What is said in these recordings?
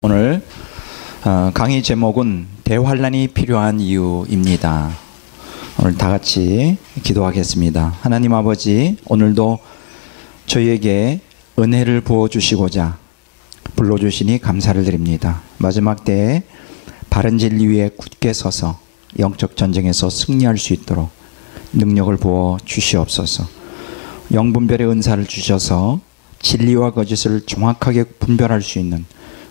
오늘 강의 제목은 대환란이 필요한 이유입니다. 오늘 다 같이 기도하겠습니다. 하나님 아버지, 오늘도 저희에게 은혜를 부어주시고자 불러주시니 감사를 드립니다. 마지막 때에 바른 진리 위에 굳게 서서 영적 전쟁에서 승리할 수 있도록 능력을 부어 주시옵소서. 영분별의 은사를 주셔서 진리와 거짓을 정확하게 분별할 수 있는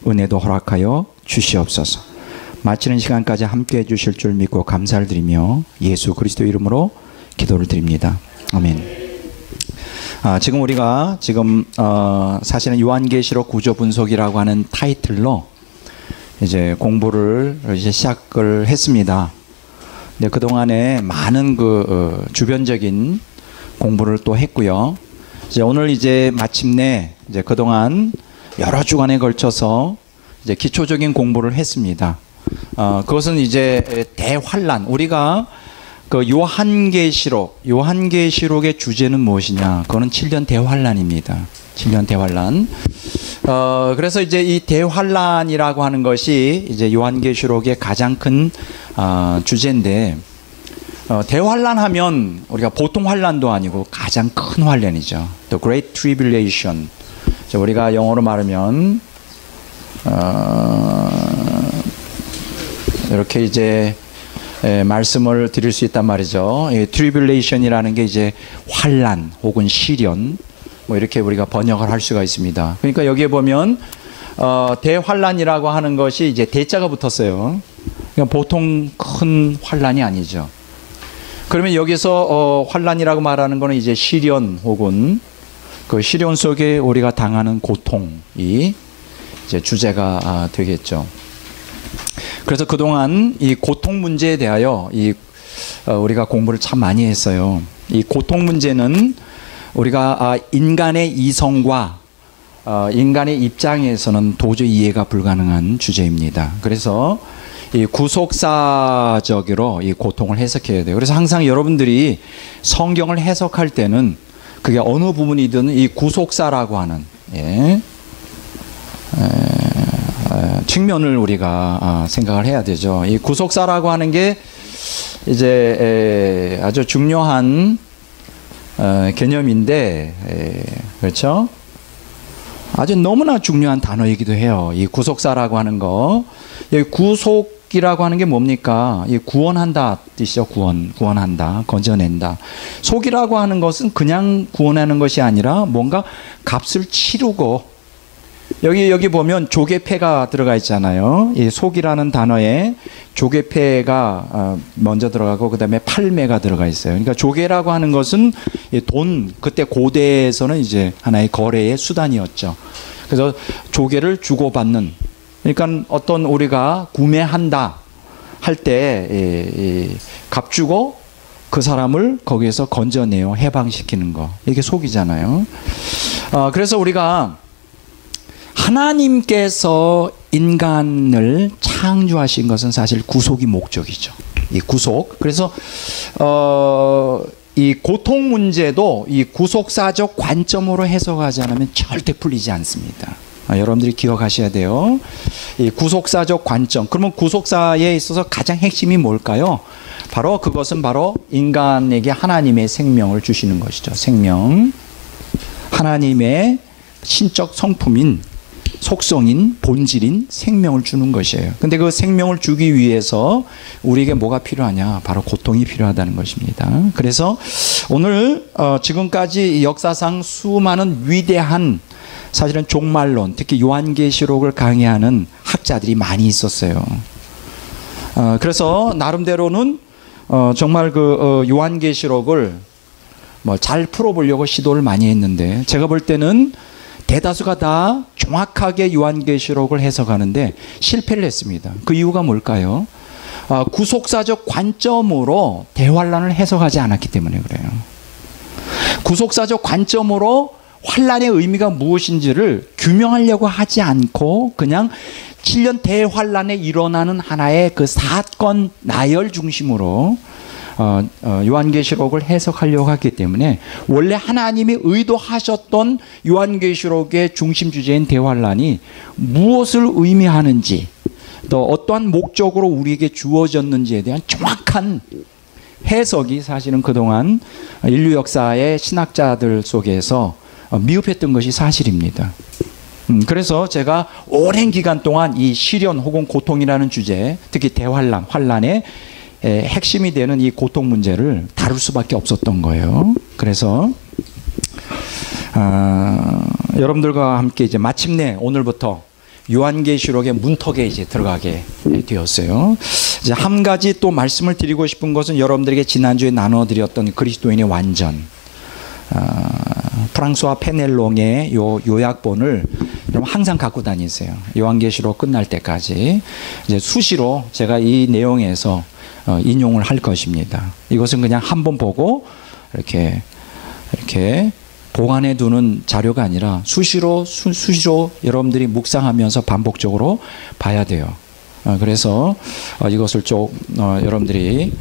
은혜도 허락하여 주시옵소서. 마치는 시간까지 함께해 주실 줄 믿고 감사를 드리며 예수 그리스도 이름으로 기도를 드립니다. 아멘. 지금 우리가 사실은 요한계시록 구조 분석이라고 하는 타이틀로 이제 공부를 이제 시작을 했습니다. 근데 그 동안에 많은 주변적인 공부를 또 했고요. 이제 오늘 이제 마침내 이제 그 동안 여러 주간에 걸쳐서 이제 기초적인 공부를 했습니다. 그것은 이제 대환란. 우리가 그 요한계시록의 주제는 무엇이냐? 그거는 7년 대환란입니다. 7년 대환란. 그래서 이제 이 대환란이라고 하는 것이 이제 요한계시록의 가장 큰 주제인데, 대환란하면 우리가 보통 환란도 아니고 가장 큰 환란이죠. The Great Tribulation. 우리가 영어로 말하면 이렇게 이제 말씀을 드릴 수 있단 말이죠. 트리뷸레이션이라는 게 이제 환란 혹은 시련, 뭐 이렇게 우리가 번역을 할 수가 있습니다. 그러니까 여기에 보면 대환란이라고 하는 것이 이제 대자가 붙었어요. 그러니까 보통 큰 환란이 아니죠. 그러면 여기서 환란이라고 말하는 거는 이제 시련 혹은 그 시련 속에 우리가 당하는 고통이 이제 주제가 되겠죠. 그래서 그동안 이 고통 문제에 대하여 우리가 공부를 참 많이 했어요. 이 고통 문제는 우리가 인간의 이성과 인간의 입장에서는 도저히 이해가 불가능한 주제입니다. 그래서 이 구속사적으로 이 고통을 해석해야 돼요. 그래서 항상 여러분들이 성경을 해석할 때는 그게 어느 부분이든 이 구속사라고 하는 측면을 우리가 생각을 해야 되죠. 이 구속사라고 하는 게 이제 아주 중요한 개념인데, 그렇죠? 아주 너무나 중요한 단어이기도 해요. 이 구속사라고 하는 거. 여기 구속이라고 하는 게 뭡니까? 이 구원한다 뜻이죠. 구원한다, 건져낸다. 속이라고 하는 것은 그냥 구원하는 것이 아니라 뭔가 값을 치르고, 여기 보면 조개패가 들어가 있잖아요. 이 속이라는 단어에 조개패가 먼저 들어가고 그 다음에 팔매가 들어가 있어요. 그러니까 조개라고 하는 것은 돈, 그때 고대에서는 이제 하나의 거래의 수단이었죠. 그래서 조개를 주고받는, 그러니까 어떤 우리가 구매한다 할 때 값 주고 그 사람을 거기에서 건져내요, 해방시키는 거. 이게 속이잖아요. 그래서 우리가 하나님께서 인간을 창조하신 것은 사실 구속이 목적이죠. 이 구속. 그래서 이 고통 문제도 이 구속사적 관점으로 해석하지 않으면 절대 풀리지 않습니다. 여러분들이 기억하셔야 돼요. 이 구속사적 관점. 그러면 구속사에 있어서 가장 핵심이 뭘까요? 바로 그것은 바로 인간에게 하나님의 생명을 주시는 것이죠. 생명. 하나님의 신적 성품인, 속성인, 본질인 생명을 주는 것이에요. 근데 그 생명을 주기 위해서 우리에게 뭐가 필요하냐? 바로 고통이 필요하다는 것입니다. 그래서 오늘 지금까지 역사상 수많은 위대한 사실은 종말론, 특히 요한계시록을 강의하는 학자들이 많이 있었어요. 그래서 나름대로는 정말 요한계시록을 뭐 잘 풀어보려고 시도를 많이 했는데, 제가 볼 때는 대다수가 다 정확하게 요한계시록을 해석하는데 실패를 했습니다. 그 이유가 뭘까요? 구속사적 관점으로 대환란을 해석하지 않았기 때문에 그래요. 구속사적 관점으로 환란의 의미가 무엇인지를 규명하려고 하지 않고 그냥 7년 대환란에 일어나는 하나의 그 사건 나열 중심으로 요한계시록을 해석하려고 했기 때문에 원래 하나님이 의도하셨던 요한계시록의 중심 주제인 대환란이 무엇을 의미하는지 또 어떠한 목적으로 우리에게 주어졌는지에 대한 정확한 해석이 사실은 그동안 인류 역사의 신학자들 속에서 미흡했던 것이 사실입니다. 그래서 제가 오랜 기간 동안 이 시련 혹은 고통이라는 주제, 특히 대환란, 환란의 핵심이 되는 이 고통 문제를 다룰 수밖에 없었던 거예요. 그래서 여러분들과 함께 이제 마침내 오늘부터 요한계시록의 문턱에 이제 들어가게 되었어요. 이제 한 가지 또 말씀을 드리고 싶은 것은 여러분들에게 지난주에 나눠드렸던 그리스도인의 완전, 프랑스와 페넬롱의 요약본을 항상 갖고 다니세요. 요한계시록 끝날 때까지 이제 수시로 제가 이 내용에서 인용을 할 것입니다. 이것은 그냥 한번 보고 이렇게 보관해 두는 자료가 아니라 수시로 여러분들이 묵상하면서 반복적으로 봐야 돼요. 그래서 이것을 좀 여러분들이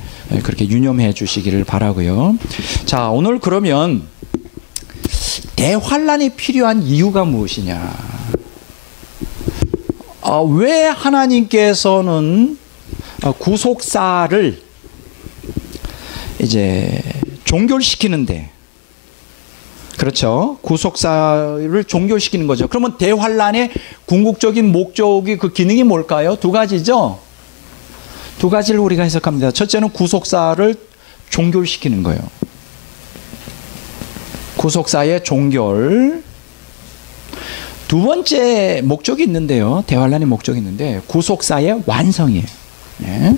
그렇게 유념해 주시기를 바라고요. 자, 오늘 그러면 대환란이 필요한 이유가 무엇이냐? 왜 하나님께서는 구속사를 이제 종결시키는데, 그렇죠? 구속사를 종결시키는 거죠. 그러면 대환란의 궁극적인 목적이, 그 기능이 뭘까요? 두 가지죠. 두 가지를 우리가 해석합니다. 첫째는 구속사를 종결시키는 거예요. 구속사의 종결. 두 번째 목적이 있는데요. 대환란의 목적이 있는데 구속사의 완성이에요. 네.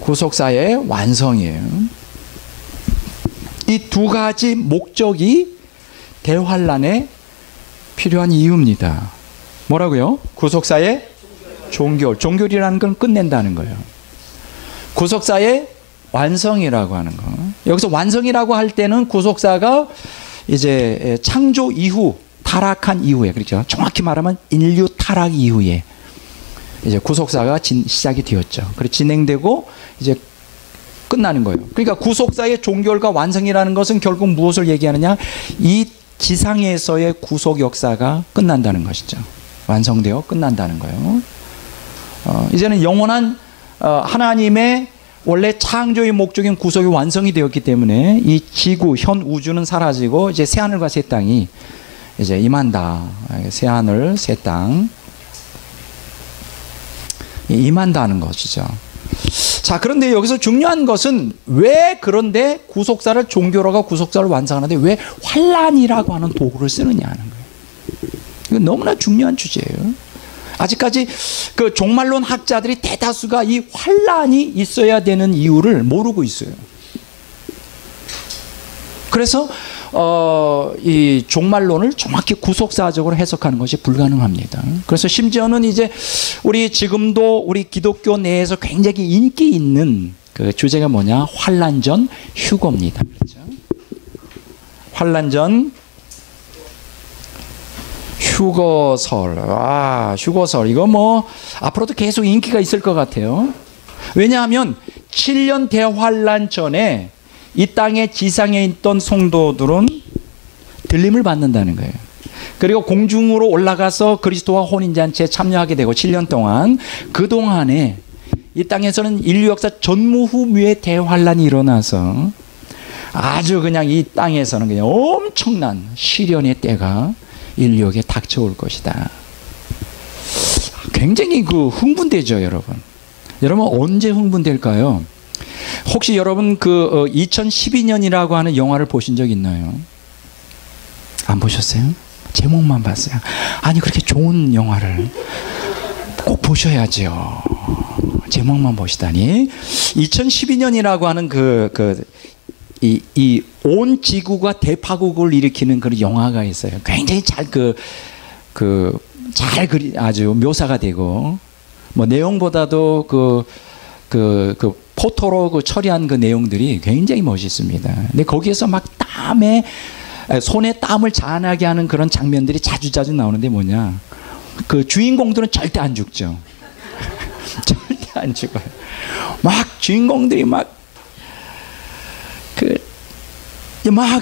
구속사의 완성이에요. 이 두 가지 목적이 대환란에 필요한 이유입니다. 뭐라고요? 구속사의 종결. 종결이라는 건 끝낸다는 거예요. 구속사의 완성이라고 하는 거. 여기서 완성이라고 할 때는 구속사가 이제 창조 이후, 타락한 이후에, 그렇죠? 정확히 말하면 인류 타락 이후에 이제 구속사가 시작이 되었죠. 그리고 진행되고 이제 끝나는 거예요. 그러니까 구속사의 종결과 완성이라는 것은 결국 무엇을 얘기하느냐? 이 지상에서의 구속 역사가 끝난다는 것이죠. 완성되어 끝난다는 거예요. 이제는 영원한 하나님의 원래 창조의 목적인 구속이 완성이 되었기 때문에 이 지구, 현 우주는 사라지고 이제 새하늘과 새 땅이 이제 임한다. 새하늘, 새 땅 임한다는 것이죠. 자, 그런데 여기서 중요한 것은 왜 그런데 구속사를 종결하고 구속사를 완성하는데 왜 환란이라고 하는 도구를 쓰느냐 하는 거예요. 이건 너무나 중요한 주제예요. 아직까지 그 종말론 학자들이 대다수가 이 환란이 있어야 되는 이유를 모르고 있어요. 그래서 이 종말론을 정확히 구속사적으로 해석하는 것이 불가능합니다. 그래서 심지어는 이제 우리 지금도 우리 기독교 내에서 굉장히 인기 있는 그 주제가 뭐냐? 환란전 휴거입니다. 그렇죠? 환란전 휴거설. 휴거설. 이거 뭐 앞으로도 계속 인기가 있을 것 같아요. 왜냐하면 7년 대환란 전에 이 땅의 지상에 있던 성도들은 들림을 받는다는 거예요. 그리고 공중으로 올라가서 그리스도와 혼인잔치에 참여하게 되고 7년 동안 그동안에 이 땅에서는 인류 역사 전무후무의 대환란이 일어나서 아주 그냥 이 땅에서는 그냥 엄청난 시련의 때가 인류에게 닥쳐올 것이다. 굉장히 흥분되죠, 여러분. 여러분 언제 흥분될까요? 혹시 여러분 2012년이라고 하는 영화를 보신 적 있나요? 안 보셨어요? 제목만 봤어요. 아니 그렇게 좋은 영화를 꼭 보셔야죠. 제목만 보시다니. 2012년이라고 하는 이 온 지구가 대파국을 일으키는 그런 영화가 있어요. 굉장히 잘 아주 묘사가 되고 뭐 내용보다도 포토로 처리한 그 내용들이 굉장히 멋있습니다. 근데 거기에서 막 손에 땀을 잔하게 하는 그런 장면들이 자주자주 나오는데 뭐냐? 그 주인공들은 절대 안 죽죠. 절대 안 죽어요. 막 주인공들이 막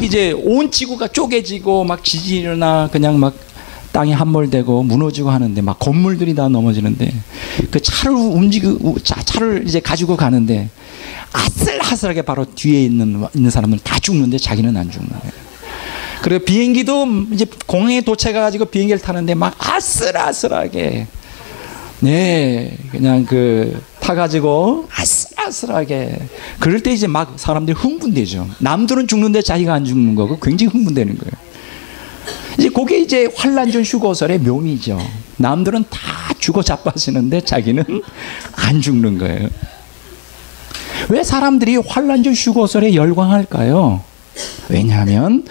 이제 온 지구가 쪼개지고 막 지진이 일어나 그냥 막 땅이 함몰되고 무너지고 하는데 막 건물들이 다 넘어지는데 그 차를 이제 가지고 가는데 아슬아슬하게 바로 뒤에 있는 사람들 다 죽는데 자기는 안 죽는 거예요. 그리고 비행기도 이제 공항에 도착해가지고 비행기를 타는데 막 아슬아슬하게 그냥 타가지고 아슬아슬하게 그럴 때 이제 막 사람들이 흥분되죠. 남들은 죽는데 자기가 안 죽는 거고 굉장히 흥분되는 거예요. 이제 그게 이제 환란전 휴거설의 묘미죠. 남들은 다 죽어 자빠지는데 자기는 안 죽는 거예요. 왜 사람들이 환란전 휴거설에 열광할까요? 왜냐하면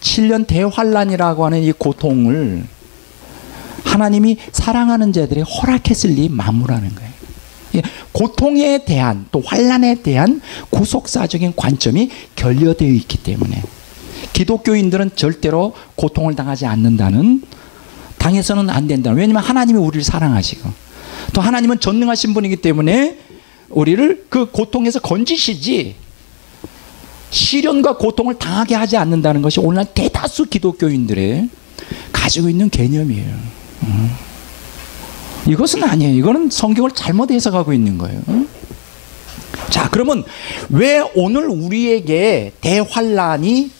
7년 대환란이라고 하는 이 고통을 하나님이 사랑하는 자들이 허락했을 리 만무라는 거예요. 고통에 대한 또 환란에 대한 구속사적인 관점이 결여되어 있기 때문에 기독교인들은 절대로 고통을 당하지 않는다는, 당해서는 안 된다는. 왜냐하면 하나님이 우리를 사랑하시고 또 하나님은 전능하신 분이기 때문에 우리를 그 고통에서 건지시지 시련과 고통을 당하게 하지 않는다는 것이 오늘날 대다수 기독교인들의 가지고 있는 개념이에요. 이것은 아니에요. 이거는 성경을 잘못 해석하고 있는 거예요. 자, 그러면 왜 오늘 우리에게 대환란이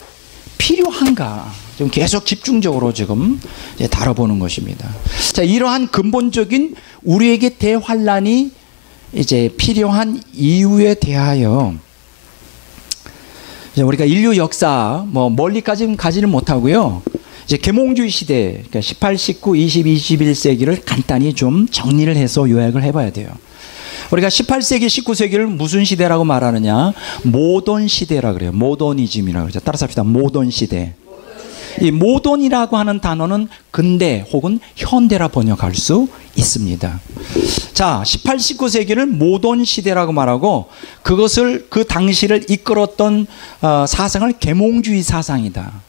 필요한가? 좀 계속 집중적으로 지금 이제 다뤄보는 것입니다. 자, 이러한 근본적인 우리에게 대환란이 이제 필요한 이유에 대하여 이제 우리가 인류 역사 멀리까지는 가지는 못하고요. 이제 계몽주의 시대, 그러니까 18, 19, 20, 21세기를 간단히 좀 정리를 해서 요약을 해봐야 돼요. 우리가 18세기, 19세기를 무슨 시대라고 말하느냐? 모던 시대라 그래요. 모더니즘이라고 그러죠. 따라서 합시다. 모던 시대. 이 모던이라고 하는 단어는 근대 혹은 현대라 번역할 수 있습니다. 자, 18, 19세기를 모던 시대라고 말하고 그것을 그 당시를 이끌었던 사상을 계몽주의 사상이다.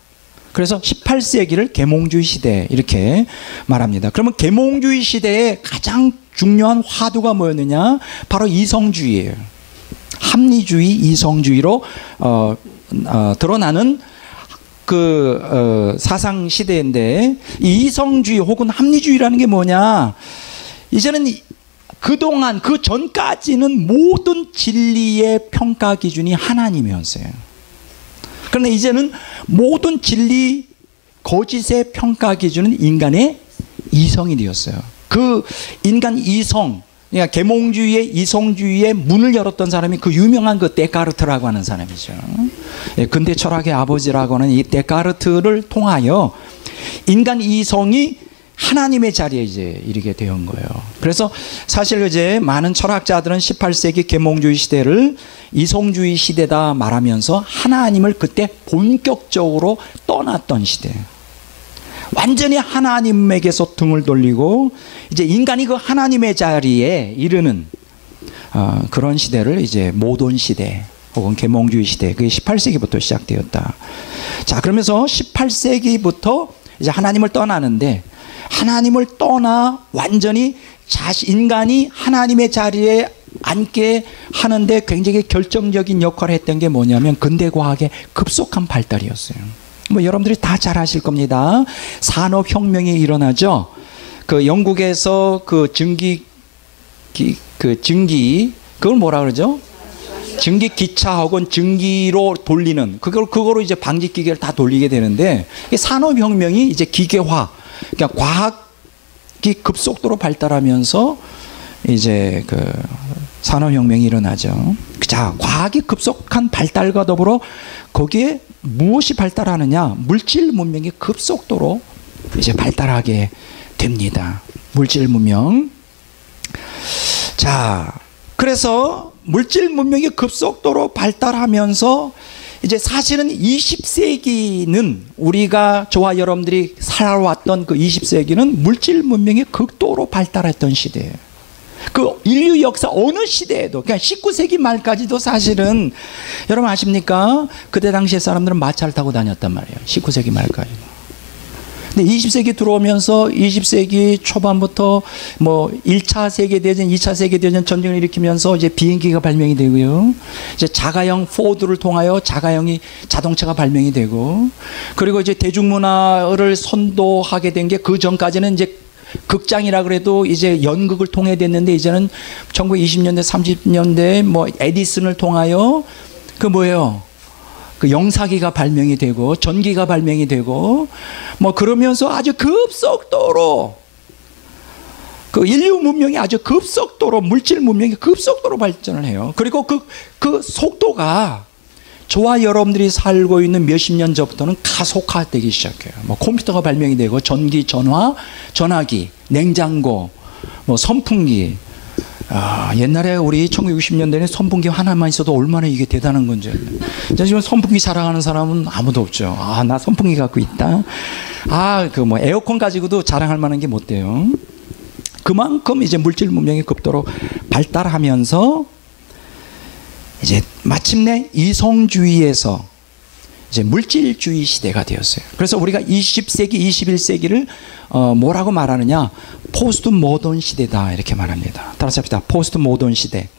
그래서 18세기를 계몽주의 시대 이렇게 말합니다. 그러면 계몽주의 시대의 가장 중요한 화두가 뭐였느냐? 바로 이성주의예요. 합리주의, 이성주의로 드러나는 사상 시대인데, 이 이성주의 혹은 합리주의라는 게 뭐냐? 이제는 그동안 그 전까지는 모든 진리의 평가 기준이 하나님이었어요. 그런데 이제는 모든 진리 거짓의 평가 기준은 인간의 이성이 되었어요. 그 인간 이성, 그러니까 계몽주의의 이성주의의 문을 열었던 사람이 그 유명한 그 데카르트라고 하는 사람이죠. 근대 철학의 아버지라고 하는 이 데카르트를 통하여 인간 이성이 하나님의 자리에 이제 이르게 된 거예요. 그래서 사실 이제 많은 철학자들은 18세기 계몽주의 시대를 이성주의 시대다 말하면서 하나님을 그때 본격적으로 떠났던 시대, 완전히 하나님에게서 등을 돌리고 이제 인간이 그 하나님의 자리에 이르는 그런 시대를 이제 모던 시대 혹은 계몽주의 시대, 그게 18세기부터 시작되었다. 자, 그러면서 18세기부터 이제 하나님을 떠나는데, 하나님을 떠나 완전히 인간이 하나님의 자리에 앉게 하는데 굉장히 결정적인 역할을 했던 게 뭐냐면 근대과학의 급속한 발달이었어요. 여러분들이 다 잘 아실 겁니다. 산업혁명이 일어나죠. 그 영국에서 그걸 뭐라 그러죠? 증기기차 혹은 증기로 돌리는 그거로 이제 방직기계를 다 돌리게 되는데, 산업혁명이 이제 기계화, 그러니까 과학이 급속도로 발달하면서 이제 산업혁명이 일어나죠. 자, 과학이 급속한 발달과 더불어 거기에 무엇이 발달하느냐? 물질 문명이 급속도로 이제 발달하게 됩니다. 물질 문명. 자, 그래서 물질 문명이 급속도로 발달하면서 이제 사실은 20세기는 우리가 저와 여러분들이 살아왔던 그 20세기는 물질 문명이 극도로 발달했던 시대예요. 그 인류 역사 어느 시대에도, 그러니까 19세기 말까지도 사실은 여러분 아십니까? 그때 당시에 사람들은 마차를 타고 다녔단 말이에요. 19세기 말까지. 근데 20세기 들어오면서 20세기 초반부터 뭐 1차 세계대전, 2차 세계대전 전쟁을 일으키면서 이제 비행기가 발명이 되고요. 이제 자가용 포드를 통하여 자동차가 발명이 되고, 그리고 이제 대중문화를 선도하게 된 게 그 전까지는 이제 극장이라 그래도 이제 연극을 통해 됐는데, 이제는 1920년대, 30년대 뭐 에디슨을 통하여 그 뭐예요? 그 영사기가 발명이 되고 전기가 발명이 되고 뭐 그러면서 아주 급속도로 그 인류 문명이 아주 급속도로, 물질 문명이 급속도로 발전을 해요. 그리고 그 속도가 저와 여러분들이 살고 있는 몇십 년 전부터는 가속화되기 시작해요. 뭐 컴퓨터가 발명이 되고 전기, 전화, 전화기, 냉장고, 뭐 선풍기. 옛날에 우리 1960년대에 선풍기 하나만 있어도 얼마나 이게 대단한 건지. 지금 선풍기 자랑하는 사람은 아무도 없죠. 나 선풍기 갖고 있다. 그 뭐 에어컨 가지고도 자랑할 만한 게 못 돼요. 그만큼 이제 물질 문명이 급도로 발달하면서 이제 마침내 이성주의에서 이제 물질주의 시대가 되었어요. 그래서 우리가 20세기, 21세기를 뭐라고 말하느냐? 포스트 모던 시대다, 이렇게 말합니다. 따라서 합시다. 포스트 모던 시대.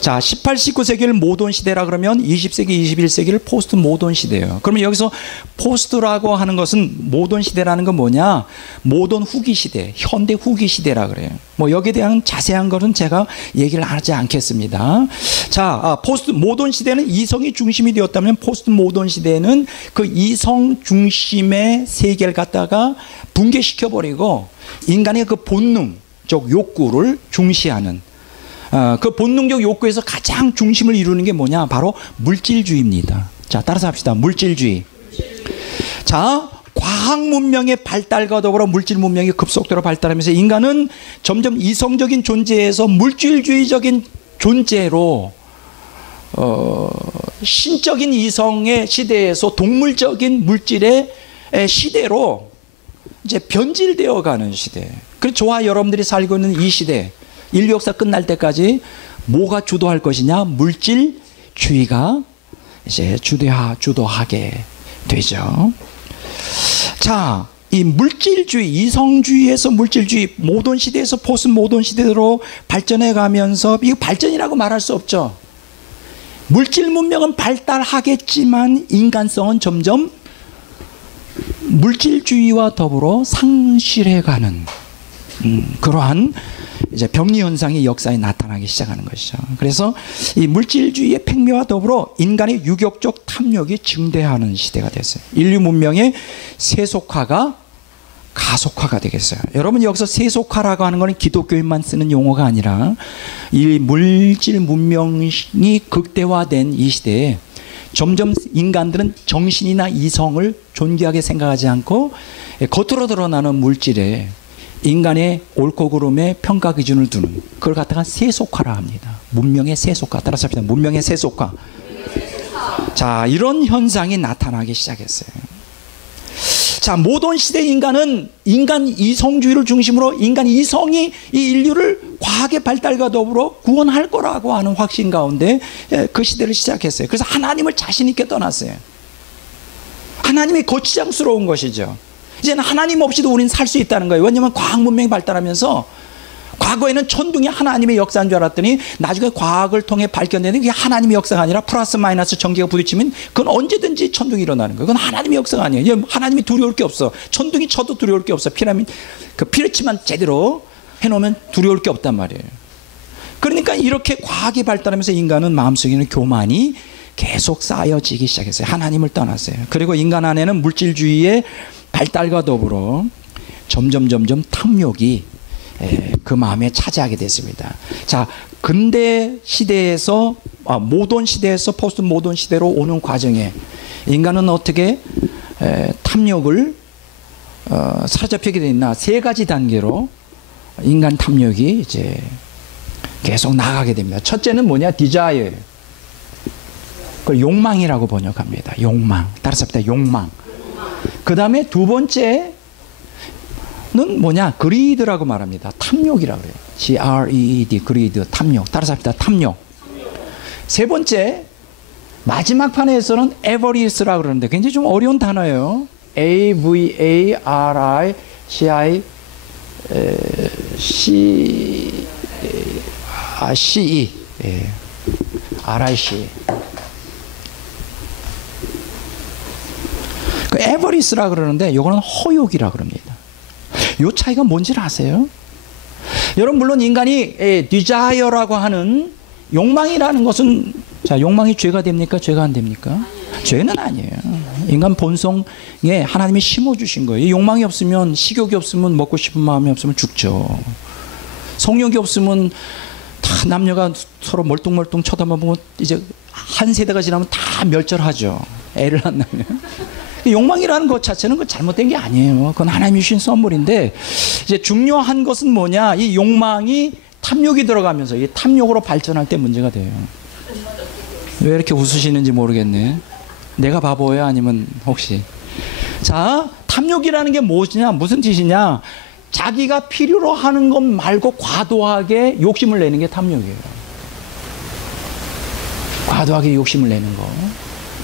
자, 18, 19세기를 모던 시대라 그러면 20세기, 21세기를 포스트 모던 시대예요. 그러면 여기서 포스트라고 하는 것은, 모던 시대라는 건 뭐냐? 모던 후기 시대, 현대 후기 시대라 그래요. 뭐 여기에 대한 자세한 것은 제가 얘기를 하지 않겠습니다. 자, 포스트 모던 시대는 이성이 중심이 되었다면, 포스트 모던 시대는 그 이성 중심의 세계를 갖다가 붕괴시켜버리고 인간의 그 본능적 욕구를 중시하는, 그 본능적 욕구에서 가장 중심을 이루는 게 뭐냐? 바로 물질주의입니다. 자, 따라서 합시다. 물질주의. 자, 과학 문명의 발달과 더불어 물질 문명이 급속도로 발달하면서 인간은 점점 이성적인 존재에서 물질주의적인 존재로, 신적인 이성의 시대에서 동물적인 물질의 시대로 이제 변질되어 가는 시대. 그래서 저와 여러분들이 살고 있는 이 시대, 인류 역사 끝날 때까지 뭐가 주도할 것이냐? 물질주의가 이제 주도하게 되죠. 자, 이 물질주의, 이성주의에서 물질주의, 모던 시대에서 포스트 모던 시대로 발전해 가면서, 이거 발전이라고 말할 수 없죠. 물질 문명은 발달하겠지만 인간성은 점점 물질주의와 더불어 상실해 가는 그러한 이제 병리 현상이 역사에 나타나기 시작하는 것이죠. 그래서 이 물질주의의 팽배와 더불어 인간의 유격적 탐욕이 증대하는 시대가 됐어요. 인류 문명의 세속화가 가속화가 되겠어요. 여러분, 여기서 세속화라고 하는 것은 기독교인만 쓰는 용어가 아니라 이 물질 문명이 극대화된 이 시대에 점점 인간들은 정신이나 이성을 존귀하게 생각하지 않고 겉으로 드러나는 물질에 인간의 옳고 그름의 평가 기준을 두는, 그걸 갖다가 세속화라 합니다. 문명의 세속화. 따라서 합시다. 문명의 세속화. 자, 이런 현상이 나타나기 시작했어요. 자, 모던 시대 인간은 인간 이성주의를 중심으로 인간 이성이 이 인류를 과학의 발달과 더불어 구원할 거라고 하는 확신 가운데 그 시대를 시작했어요. 그래서 하나님을 자신 있게 떠났어요. 하나님이 거치장스러운 것이죠. 이제는 하나님 없이도 우리는 살 수 있다는 거예요. 왜냐하면 과학 문명이 발달하면서, 과거에는 천둥이 하나님의 역사인 줄 알았더니 나중에 과학을 통해 밝혀내는 게 하나님의 역사가 아니라 플러스 마이너스 전기가 부딪히면 그건 언제든지 천둥이 일어나는 거예요. 그건 하나님의 역사가 아니에요. 하나님이 두려울 게 없어. 천둥이 쳐도 두려울 게 없어. 피레치만 제대로 해놓으면 두려울 게 없단 말이에요. 그러니까 이렇게 과학이 발달하면서 인간은 마음속에는 교만이 계속 쌓여지기 시작했어요. 하나님을 떠났어요. 그리고 인간 안에는 물질주의의 발달과 더불어 점점 탐욕이 그 마음에 차지하게 됐습니다. 자, 근대 시대에서 모던 시대에서 포스트 모던 시대로 오는 과정에 인간은 어떻게 탐욕을 사로잡히게 됐나? 세 가지 단계로 인간 탐욕이 이제 계속 나가게 됩니다. 첫째는 뭐냐? 디자이어예요. 그걸 욕망이라고 번역합니다. 욕망. 따라서 합니다. 욕망. 그 다음에 두 번째는 뭐냐? 그리드라고 말합니다. 탐욕이라고 그래요. G-R-E-E-D, 그리드, 탐욕. 따라서 합니다. 탐욕. 세 번째, 마지막 판에서는 avarice라고 그러는데 굉장히 좀 어려운 단어예요. CE. RICE. 그 avarice라 그러는데 요거는 허욕이라 그럽니다. 요 차이가 뭔지를 아세요? 여러분, 물론 인간이 desire라고 하는 욕망이라는 것은, 자, 욕망이 죄가 됩니까? 죄가 안 됩니까? 죄는 아니에요. 인간 본성에 하나님이 심어주신 거예요. 욕망이 없으면, 식욕이 없으면, 먹고 싶은 마음이 없으면 죽죠. 성욕이 없으면 다 남녀가 서로 멀뚱멀뚱 쳐다보면 이제 한 세대가 지나면 다 멸절하죠. 애를 안 낳으면. 욕망이라는 것 자체는 그 잘못된 게 아니에요. 그건 하나님이 주신 선물인데, 이제 중요한 것은 뭐냐? 이 욕망이 탐욕이 들어가면서 이 탐욕으로 발전할 때 문제가 돼요. 왜 이렇게 웃으시는지 모르겠네. 내가 바보예요? 아니면 혹시? 자, 탐욕이라는 게 무엇이냐? 무슨 뜻이냐? 자기가 필요로 하는 것 말고 과도하게 욕심을 내는 게 탐욕이에요. 과도하게 욕심을 내는 거.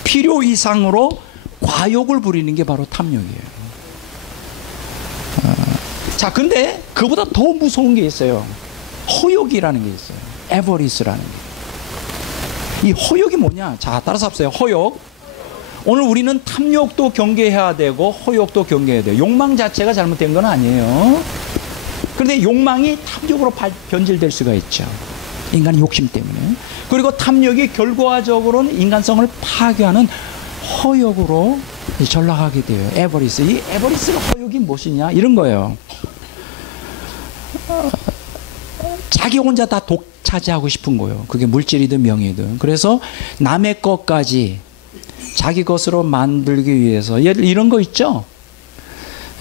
필요 이상으로 과욕을 부리는 게 바로 탐욕이에요. 자, 근데 그보다 더 무서운 게 있어요. 허욕이라는 게 있어요. avarice라는 게. 이 허욕이 뭐냐? 자, 따라서 합시다. 허욕. 오늘 우리는 탐욕도 경계해야 되고 허욕도 경계해야 돼요. 욕망 자체가 잘못된 건 아니에요. 그런데 욕망이 탐욕으로 변질될 수가 있죠. 인간의 욕심 때문에. 그리고 탐욕이 결과적으로는 인간성을 파괴하는 허욕으로 전락하게 돼요. 에버리스. 이 에버리스가 허욕이 무엇이냐? 이런 거예요. 자기 혼자 다 독차지하고 싶은 거예요. 그게 물질이든 명예든. 그래서 남의 것까지 자기 것으로 만들기 위해서, 이런 거 있죠?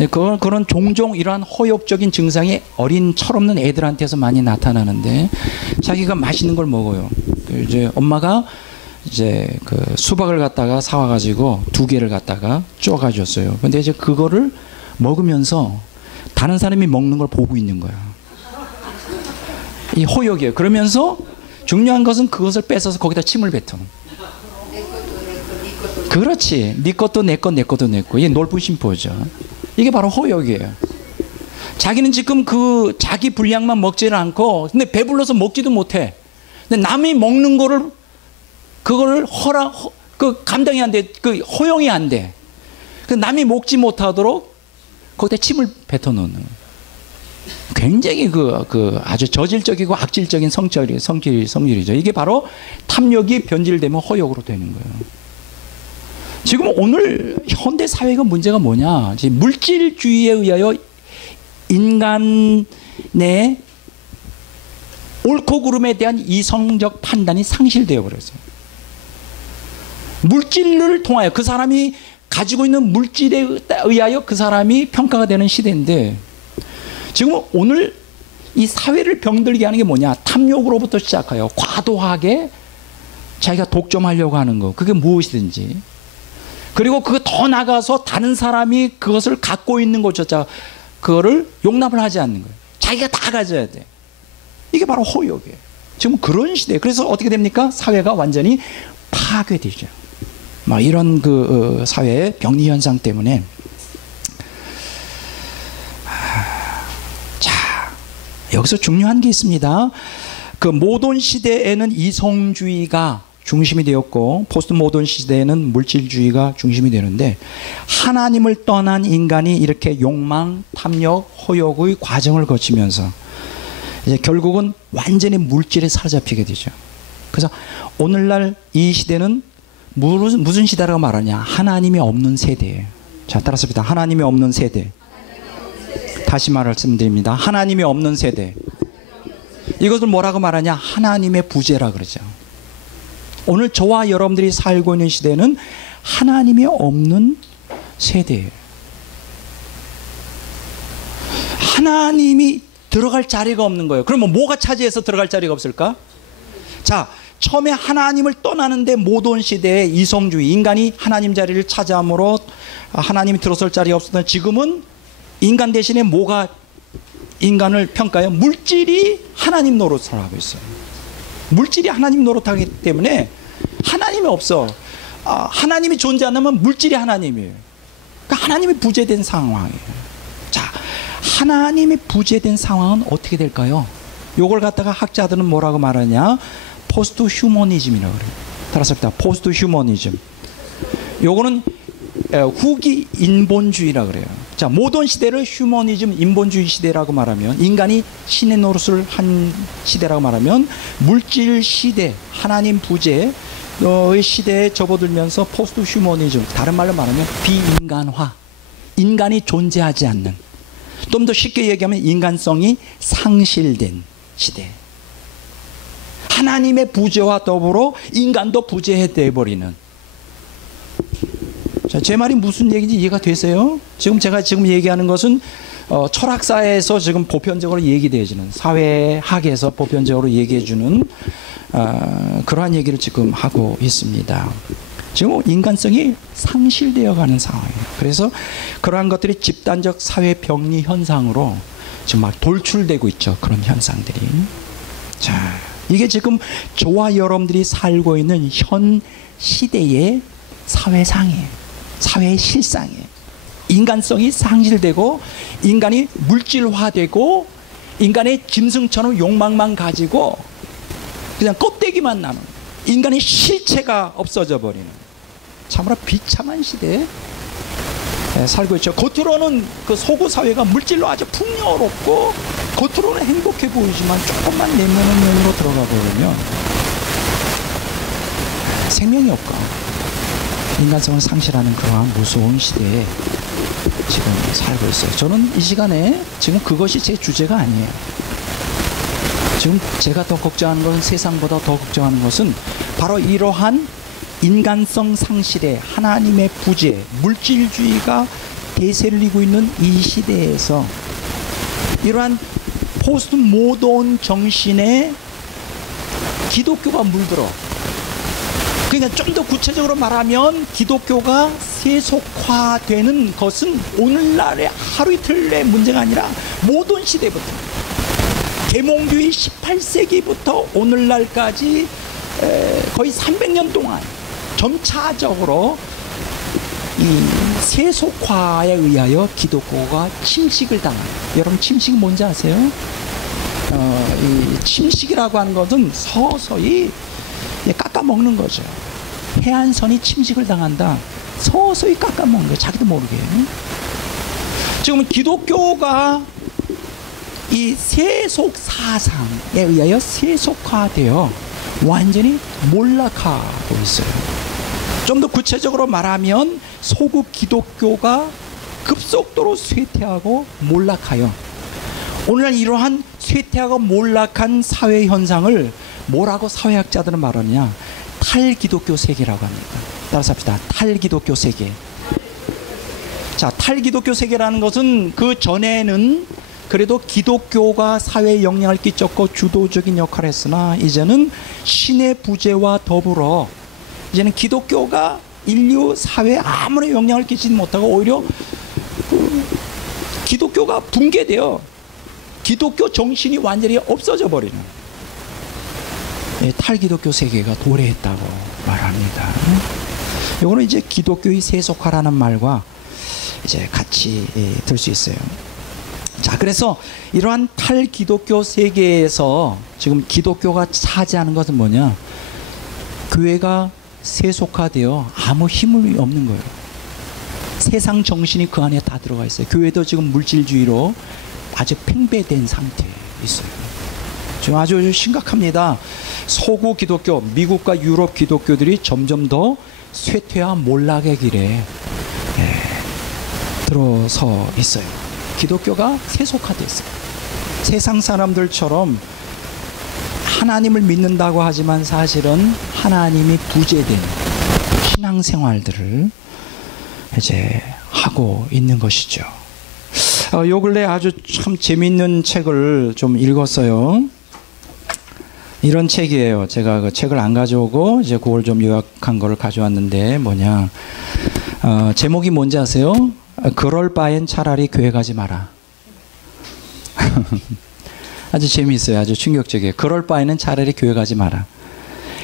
그런 종종 이러한 허욕적인 증상이 어린 철없는 애들한테서 많이 나타나는데, 자기가 맛있는 걸 먹어요. 이제 엄마가 이제 그 수박을 갖다가 사와가지고 2개를 갖다가 쪼가 줬어요. 근데 이제 그거를 먹으면서 다른 사람이 먹는 걸 보고 있는 거야. 이 허욕이에요. 그러면서 중요한 것은 그것을 뺏어서 거기다 침을 뱉어. 그렇지. 네 것도 내 것, 내 것도 내 것. 이게 놀부심포죠. 이게 바로 허욕이에요. 자기는 지금 그 자기 분량만 먹지를 않고, 근데 배불러서 먹지도 못해. 근데 남이 먹는 거를, 그거를 감당이 안 돼. 그 허용이 안 돼. 남이 먹지 못하도록 거기다 침을 뱉어놓는. 굉장히 아주 저질적이고 악질적인 성질이죠. 이게 바로 탐욕이 변질되면 허욕으로 되는 거예요. 지금 오늘 현대 사회가 문제가 뭐냐? 물질주의에 의하여 인간의 옳고 그름에 대한 이성적 판단이 상실되어 버렸어요. 물질을 통하여 그 사람이 가지고 있는 물질에 의하여 그 사람이 평가가 되는 시대인데, 지금 오늘 이 사회를 병들게 하는 게 뭐냐? 탐욕으로부터 시작하여 과도하게 자기가 독점하려고 하는 거. 그게 무엇이든지. 그리고 그거 더 나가서 다른 사람이 그것을 갖고 있는 것조차 그거를 용납을 하지 않는 거예요. 자기가 다 가져야 돼. 이게 바로 허욕이에요. 지금 그런 시대에. 그래서 어떻게 됩니까? 사회가 완전히 파괴되죠. 막 이런 사회의 병리 현상 때문에. 자, 여기서 중요한 게 있습니다. 그 모던 시대에는 이성주의가 중심이 되었고, 포스트 모던 시대에는 물질주의가 중심이 되는데, 하나님을 떠난 인간이 이렇게 욕망, 탐욕, 허욕의 과정을 거치면서 이제 결국은 완전히 물질에 사로잡히게 되죠. 그래서 오늘날 이 시대는 무슨 시대라고 말하냐? 하나님이 없는 세대예요. 자, 따라서 봅니다. 하나님이 없는 세대. 다시 말씀드립니다. 하나님이 없는 세대. 이것을 뭐라고 말하냐? 하나님의 부재라 그러죠. 오늘 저와 여러분들이 살고 있는 시대는 하나님이 없는 세대예요. 하나님이 들어갈 자리가 없는 거예요. 그러면 뭐가 차지해서 들어갈 자리가 없을까? 자, 처음에 하나님을 떠나는데 모던 시대의 이성주의, 인간이 하나님 자리를 차지함으로 하나님이 들어설 자리가 없었던, 지금은 인간 대신에 뭐가 인간을 평가해요? 물질이 하나님 노릇을 하고 있어요. 물질이 하나님 노릇하기 때문에 하나님이 없어. 하나님이 존재한다면 물질이 하나님이에요. 그러니까 하나님이 부재된 상황이에요. 자, 하나님이 부재된 상황은 어떻게 될까요? 요걸 갖다가 학자들은 뭐라고 말하냐? 포스트 휴머니즘이라고 그래요. 따라서 포스트 휴머니즘. 요거는 후기 인본주의라고 그래요. 자, 모던 시대를 휴머니즘 인본주의 시대라고 말하면, 인간이 신의 노릇을 한 시대라고 말하면, 물질 시대, 하나님 부재의 시대에 접어들면서 포스트 휴머니즘, 다른 말로 말하면 비인간화, 인간이 존재하지 않는, 좀 더 쉽게 얘기하면 인간성이 상실된 시대. 하나님의 부재와 더불어 인간도 부재해 버리는. 자, 제 말이 무슨 얘기인지 이해가 되세요? 제가 지금 얘기하는 것은 철학사에서 지금 보편적으로 얘기되어지는, 사회학에서 보편적으로 얘기해주는 그러한 얘기를 지금 하고 있습니다. 지금 인간성이 상실되어 가는 상황이에요. 그래서 그러한 것들이 집단적 사회 병리 현상으로 지금 막 돌출되고 있죠. 그런 현상들이. 자, 이게 지금 저와 여러분들이 살고 있는 현 시대의 사회상이에요. 사회의 실상이에요. 인간성이 상실되고, 인간이 물질화되고, 인간의 짐승처럼 욕망만 가지고 그냥 껍데기만 나는, 인간의 실체가 없어져 버리는, 참으로 비참한 시대에 살고 있죠. 겉으로는 그 서구 사회가 물질로 아주 풍요롭고 겉으로는 행복해 보이지만 조금만 내면으로 들어가 보면 생명이 없고 인간성을 상실하는 그러한 무서운 시대에 지금 살고 있어요. 저는 이 시간에 지금 그것이 제 주제가 아니에요. 지금 제가 더 걱정하는 것은, 세상보다 더 걱정하는 것은 바로 이러한 인간성 상실의 하나님의 부재, 물질주의가 대세를 이고 있는 이 시대에서 이러한 포스트 모던 정신에 기독교가 물들어, 그러니까 좀 더 구체적으로 말하면 기독교가 세속화되는 것은 오늘날의 하루 이틀의 문제가 아니라 모든 시대부터, 계몽주의 18세기부터 오늘날까지 거의 300년 동안 점차적으로 이 세속화에 의하여 기독교가 침식을 당합니다. 여러분, 침식이 뭔지 아세요? 이 침식이라고 하는 것은 서서히 깎아먹는 거죠. 해안선이 침식을 당한다. 서서히 깎아먹는 거예요. 자기도 모르게. 지금 기독교가 이 세속 사상에 의하여 세속화되어 완전히 몰락하고 있어요. 좀 더 구체적으로 말하면 소국 기독교가 급속도로 쇠퇴하고 몰락하여, 오늘날 이러한 쇠퇴하고 몰락한 사회 현상을 뭐라고 사회학자들은 말하느냐? 탈기독교 세계라고 합니다. 따라서 합시다. 탈기독교 세계. 자, 탈기독교 세계라는 것은 그 전에는 그래도 기독교가 사회에 영향을 끼쳤고 주도적인 역할을 했으나, 이제는 신의 부재와 더불어 이제는 기독교가 인류 사회에 아무런 영향을 끼치지 못하고 오히려 기독교가 붕괴되어 기독교 정신이 완전히 없어져 버리는 탈기독교 세계가 도래했다고 말합니다. 이거는 이제 기독교의 세속화라는 말과 이제 같이 들 수 있어요. 자, 그래서 이러한 탈기독교 세계에서 지금 기독교가 차지하는 것은 뭐냐? 교회가 세속화되어 아무 힘이 없는 거예요. 세상 정신이 그 안에 다 들어가 있어요. 교회도 지금 물질주의로 아주 팽배된 상태에 있어요. 지금 아주 심각합니다. 서구 기독교, 미국과 유럽 기독교들이 점점 더 쇠퇴와 몰락의 길에 들어서 있어요. 기독교가 세속화됐어요. 세상 사람들처럼 하나님을 믿는다고 하지만 사실은 하나님이 부재된 신앙생활들을 이제 하고 있는 것이죠. 요 근래 아주 참 재미있는 책을 좀 읽었어요. 이런 책이에요. 제가 그 책을 안 가져오고 이제 그걸 좀 요약한 거를 가져왔는데, 뭐냐, 제목이 뭔지 아세요? 그럴 바엔 차라리 교회 가지 마라. 아주 재미있어요. 아주 충격적이에요. 그럴 바에는 차라리 교회 가지 마라.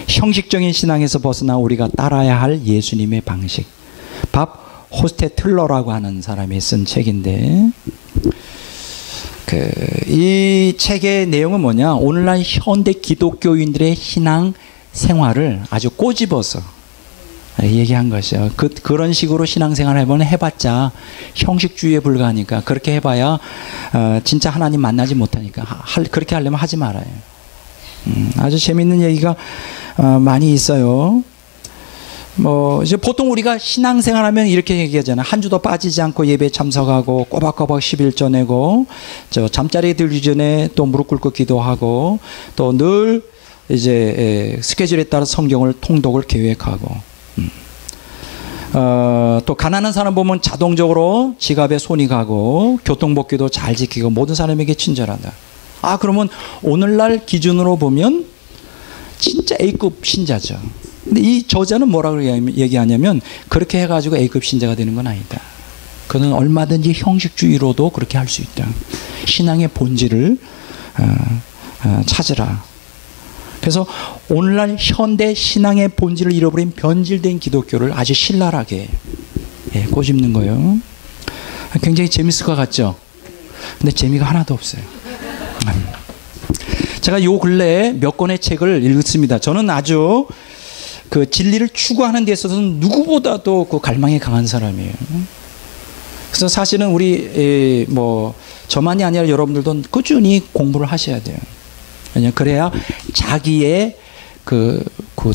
형식적인 신앙에서 벗어나 우리가 따라야 할 예수님의 방식. 밥 호스테틀러라고 하는 사람이 쓴 책인데, 이 책의 내용은 뭐냐, 오늘날 현대 기독교인들의 신앙 생활을 아주 꼬집어서 얘기한 것이요. 그런 식으로 신앙생활 해봤자 형식주의에 불과하니까, 그렇게 해봐야 진짜 하나님 만나지 못하니까 그렇게 하려면 하지 말아요. 아주 재밌는 얘기가 많이 있어요. 이제 보통 우리가 신앙생활하면 이렇게 얘기하잖아요. 한 주도 빠지지 않고 예배 참석하고 꼬박꼬박 11조 내고, 잠자리에 들기 전에 또 무릎 꿇고 기도하고, 또 늘 이제 스케줄에 따라 성경을 통독을 계획하고, 또 가난한 사람 보면 자동적으로 지갑에 손이 가고 교통복귀도 잘 지키고 모든 사람에게 친절하다. 그러면 오늘날 기준으로 보면 진짜 A급 신자죠. 근데 이 저자는 뭐라고 얘기하냐면, 그렇게 해가지고 A급 신자가 되는 건 아니다. 그는 얼마든지 형식주의로도 그렇게 할 수 있다. 신앙의 본질을 찾으라. 그래서 오늘날 현대 신앙의 본질을 잃어버린 변질된 기독교를 아주 신랄하게 꼬집는 거예요. 굉장히 재밌을 것 같죠? 근데 재미가 하나도 없어요. 제가 요 근래에 몇 권의 책을 읽었습니다. 저는 아주 그 진리를 추구하는 데 있어서는 누구보다도 그 갈망이 강한 사람이에요. 그래서 사실은 우리 저만이 아니라 여러분들도 꾸준히 공부를 하셔야 돼요. 왜냐하면 그래야 자기의 그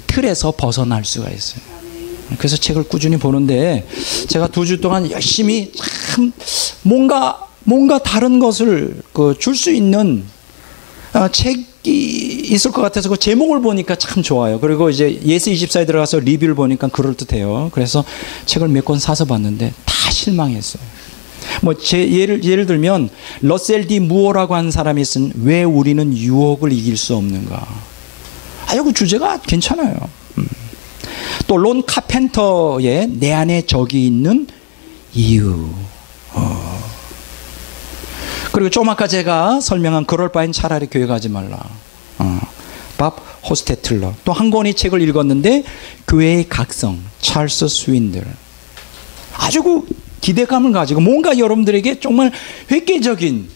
틀에서 벗어날 수가 있어요. 그래서 책을 꾸준히 보는데, 제가 2주 동안 열심히 참 뭔가 다른 것을 줄 수 있는 책이 있을 것 같아서 그 제목을 보니까 참 좋아요. 그리고 이제 예스24에 들어가서 리뷰를 보니까 그럴듯해요. 그래서 책을 몇 권 사서 봤는데 다 실망했어요. 예를 들면 러셀 디 무어라고 하는 사람이 쓴 왜 우리는 유혹을 이길 수 없는가. 그 주제가 괜찮아요. 또 론 카펜터의 내 안에 적이 있는 이유. 그리고 좀 아까 제가 설명한 그럴 바엔 차라리 교회 가지 말라. 밥 호스테틀러. 또 한 권의 책을 읽었는데, 교회의 각성, 찰스 스윈들. 아주 기대감을 가지고 뭔가 여러분들에게 정말 획기적인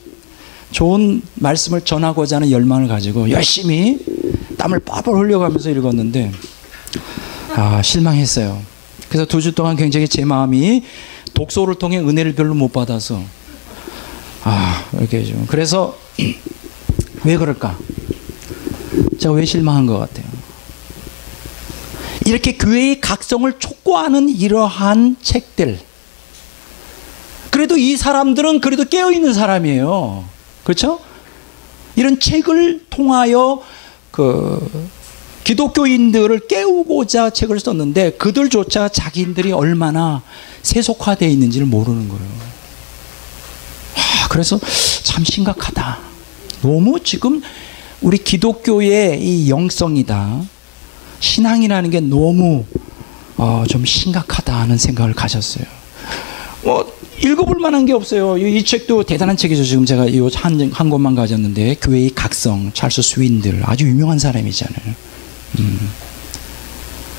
좋은 말씀을 전하고자 하는 열망을 가지고 열심히 땀을 뻘뻘 흘려가면서 읽었는데 실망했어요. 그래서 2주 동안 굉장히 제 마음이 독서를 통해 은혜를 별로 못 받아서 이렇게 좀, 그래서 왜 그럴까? 제가 왜 실망한 것 같아요? 이렇게 교회의 각성을 촉구하는 이러한 책들, 그래도 이 사람들은 그래도 깨어있는 사람이에요. 그렇죠? 이런 책을 통하여 기독교인들을 깨우고자 책을 썼는데, 그들조차 자기들이 얼마나 세속화되어 있는지를 모르는 거예요. 그래서 참 심각하다. 너무 지금 우리 기독교의 이 영성이다, 신앙이라는 게 너무 좀 심각하다 하는 생각을 가졌어요. 읽어볼 만한 게 없어요. 이 책도 대단한 책이죠. 지금 제가 이 한 권만 가졌는데, 교회의 각성, 찰스 스윈들, 아주 유명한 사람이잖아요.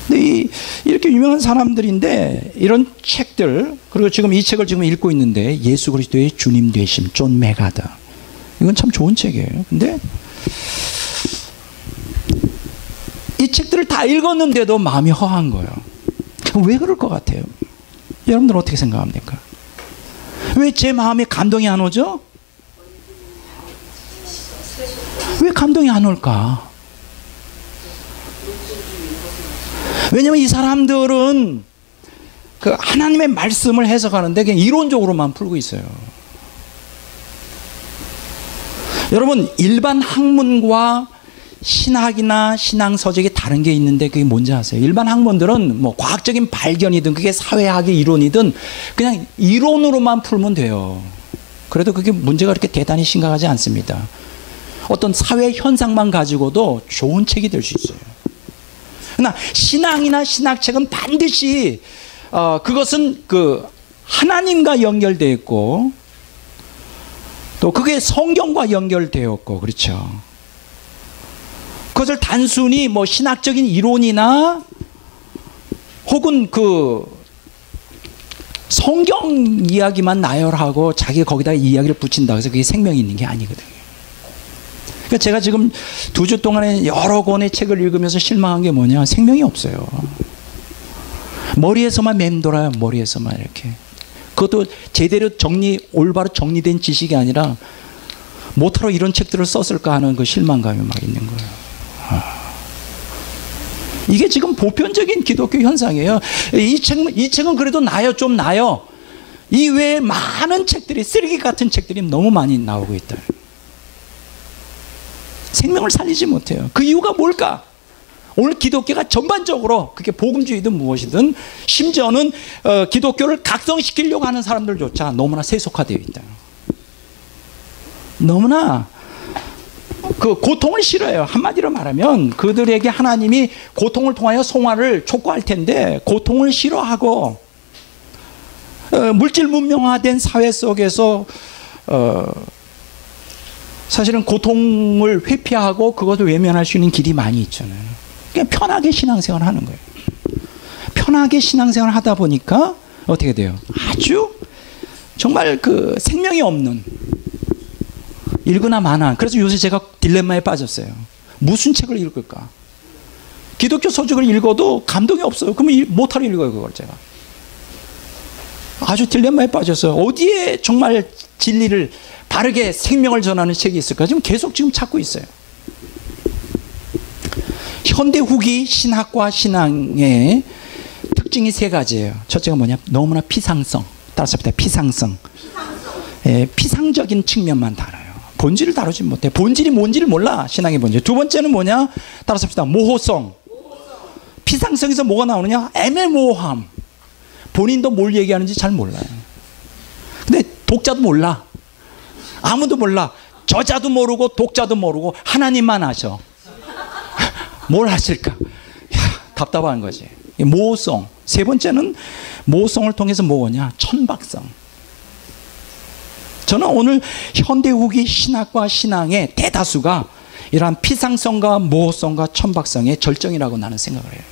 근데 이렇게 유명한 사람들인데 이런 책들, 그리고 지금 이 책을 지금 읽고 있는데, 예수 그리스도의 주님 되심, 존 메가더. 이건 참 좋은 책이에요. 근데 이 책들을 다 읽었는데도 마음이 허한 거예요. 왜 그럴 것 같아요? 여러분들 어떻게 생각합니까? 왜 제 마음에 감동이 안 오죠? 왜 감동이 안 올까? 왜냐면 이 사람들은 하나님의 말씀을 해석하는데 그냥 이론적으로만 풀고 있어요. 여러분, 일반 학문과 신학이나 신앙서적이 다른 게 있는데, 그게 뭔지 아세요? 일반 학문들은 과학적인 발견이든 그게 사회학의 이론이든 그냥 이론으로만 풀면 돼요. 그래도 그게 문제가 그렇게 대단히 심각하지 않습니다. 어떤 사회 현상만 가지고도 좋은 책이 될 수 있어요. 그러나 신앙이나 신학책은 반드시 그것은 하나님과 연결되어 있고, 또 그게 성경과 연결되어 있고, 그렇죠? 그것을 단순히 신학적인 이론이나 혹은 성경 이야기만 나열하고 자기가 거기다 이야기를 붙인다고 해서 그게 생명이 있는 게 아니거든요. 그러니까 제가 지금 2주 동안에 여러 권의 책을 읽으면서 실망한 게 뭐냐, 생명이 없어요. 머리에서만 맴돌아요. 머리에서만 이렇게. 그것도 제대로 올바로 정리된 지식이 아니라 못하러 이런 책들을 썼을까 하는 그 실망감이 막 있는 거예요. 이게 지금 보편적인 기독교 현상이에요. 이 책은 그래도 나요, 좀 나요. 이 외에 많은 책들이, 쓰레기 같은 책들이 너무 많이 나오고 있다. 생명을 살리지 못해요. 그 이유가 뭘까? 오늘 기독교가 전반적으로, 그게 복음주의든 무엇이든, 심지어는 기독교를 각성시키려고 하는 사람들조차 너무나 세속화되어 있다. 너무나 그 고통을 싫어해요. 한마디로 말하면 그들에게 하나님이 고통을 통하여 송화를 촉구할 텐데, 고통을 싫어하고 물질 문명화된 사회 속에서 사실은 고통을 회피하고 그것을 외면할 수 있는 길이 많이 있잖아요. 그냥 편하게 신앙생활을 하는 거예요. 편하게 신앙생활을 하다 보니까 어떻게 돼요? 아주 정말 그 생명이 없는, 읽으나 마나. 그래서 요새 제가 딜레마에 빠졌어요. 무슨 책을 읽을까? 기독교 서적을 읽어도 감동이 없어요. 그러면 못하러 읽어요, 그걸 제가. 아주 딜레마에 빠졌어요. 어디에 정말 진리를, 바르게 생명을 전하는 책이 있을까? 지금 계속 찾고 있어요. 현대 후기 신학과 신앙의 특징이 3가지예요. 첫째가 뭐냐? 너무나 피상성. 따라서 피상성. 피상적인 측면만 다뤄요. 본질을 다루지 못해. 본질이 뭔지를 몰라. 신앙의 본질. 두 번째는 뭐냐? 따라서 합시다. 모호성. 피상성에서 뭐가 나오느냐? 애매모호함. 본인도 뭘 얘기하는지 잘 몰라요. 근데 독자도 몰라. 아무도 몰라. 저자도 모르고 독자도 모르고 하나님만 아셔. 뭘 하실까? 야, 답답한 거지. 모호성. 3번째는 모호성을 통해서 뭐냐? 천박성. 저는 오늘 현대 후기 신학과 신앙의 대다수가 이러한 피상성과 모호성과 천박성의 절정이라고 나는 생각을 해요.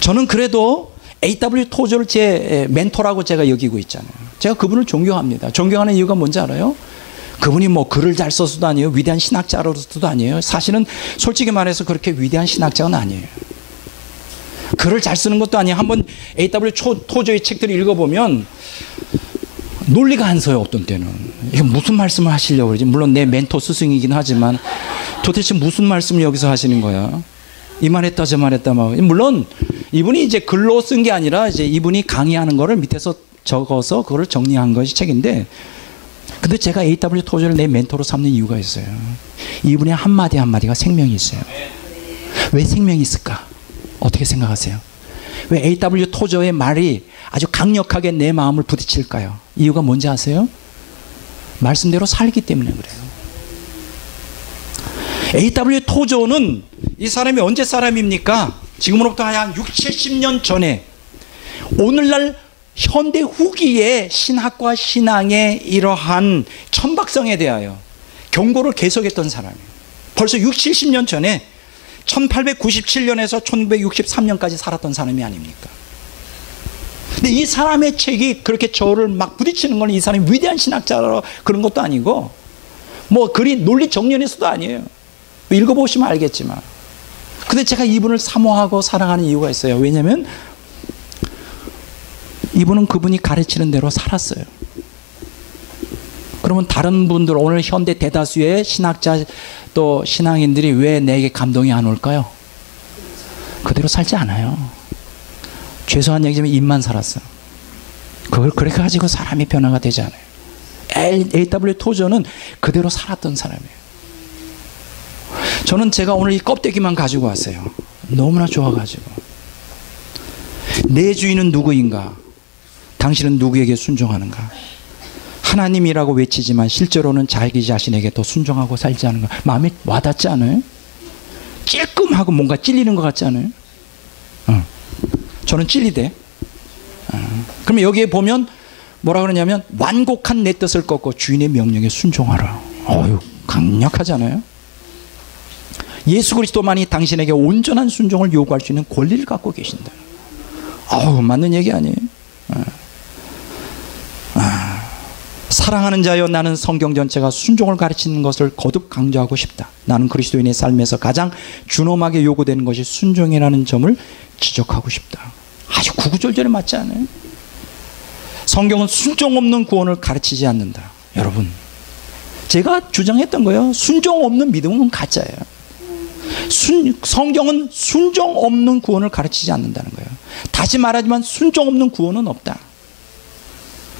저는 그래도 A.W. 토저를 제 멘토라고 제가 여기고 있잖아요. 제가 그분을 존경합니다. 존경하는 이유가 뭔지 알아요? 그분이 뭐 글을 잘 써서도 아니에요. 위대한 신학자로서도 아니에요. 사실은 솔직히 말해서 그렇게 위대한 신학자는 아니에요. 글을 잘 쓰는 것도 아니에요. 한번 A.W. 토저의 책들을 읽어보면 논리가 안 서요. 어떤 때는. 이게 무슨 말씀을 하시려고 그러지? 물론 내 멘토 스승이긴 하지만 도대체 무슨 말씀을 여기서 하시는 거야? 이 말했다 저 말했다 막. 물론 이분이 이제 글로 쓴 게 아니라 이제 이분이 강의하는 거를 밑에서 적어서 그걸 정리한 것이 책인데, 근데 제가 A.W. 토저를 내 멘토로 삼는 이유가 있어요. 이분의 한마디 한마디가 생명이 있어요. 왜 생명이 있을까? 어떻게 생각하세요? 왜 A.W. 토저의 말이 아주 강력하게 내 마음을 부딪힐까요? 이유가 뭔지 아세요? 말씀대로 살기 때문에 그래요. A.W. 토저는 이 사람이 언제 사람입니까? 지금으로부터 한 60, 70년 전에 오늘날 현대 후기의 신학과 신앙의 이러한 천박성에 대하여 경고를 계속했던 사람이에요. 벌써 60, 70년 전에 1897년에서 1963년까지 살았던 사람이 아닙니까? 근데 이 사람의 책이 그렇게 저를 막 부딪히는 건 이 사람이 위대한 신학자라 그런 것도 아니고, 뭐 글이 논리 정연해서도 아니에요. 읽어보시면 알겠지만. 근데 제가 이분을 사모하고 사랑하는 이유가 있어요. 왜냐하면 이분은 그분이 가르치는 대로 살았어요. 그러면 다른 분들, 오늘 현대 대다수의 신학자 또 신앙인들이 왜 내게 감동이 안 올까요? 그대로 살지 않아요. 죄송한 얘기지만 입만 살았어. 그걸 그렇게 가지고 사람이 변화가 되지 않아요. A.W. 토저는 그대로 살았던 사람이에요. 저는 제가 오늘 이 껍데기만 가지고 왔어요. 너무나 좋아가지고. 내 주인은 누구인가? 당신은 누구에게 순종하는가? 하나님이라고 외치지만 실제로는 자기 자신에게 더 순종하고 살지 않은가? 마음에 와닿지 않아요? 찔끔하고 뭔가 찔리는 것 같지 않아요? 저는 찔리대. 그러면 여기에 보면 뭐라 그러냐면 완곡한 내 뜻을 꺾고 주인의 명령에 순종하라. 어휴, 강력하잖아요. 예수 그리스도만이 당신에게 온전한 순종을 요구할 수 있는 권리를 갖고 계신다. 맞는 얘기 아니에요? 사랑하는 자여, 나는 성경 전체가 순종을 가르치는 것을 거듭 강조하고 싶다. 나는 그리스도인의 삶에서 가장 준엄하게 요구되는 것이 순종이라는 점을 지적하고 싶다. 아주 구구절절에 맞지 않아요? 성경은 순종 없는 구원을 가르치지 않는다. 여러분, 제가 주장했던 거예요. 순종 없는 믿음은 가짜예요. 성경은 순종 없는 구원을 가르치지 않는다는 거예요. 다시 말하지만 순종 없는 구원은 없다.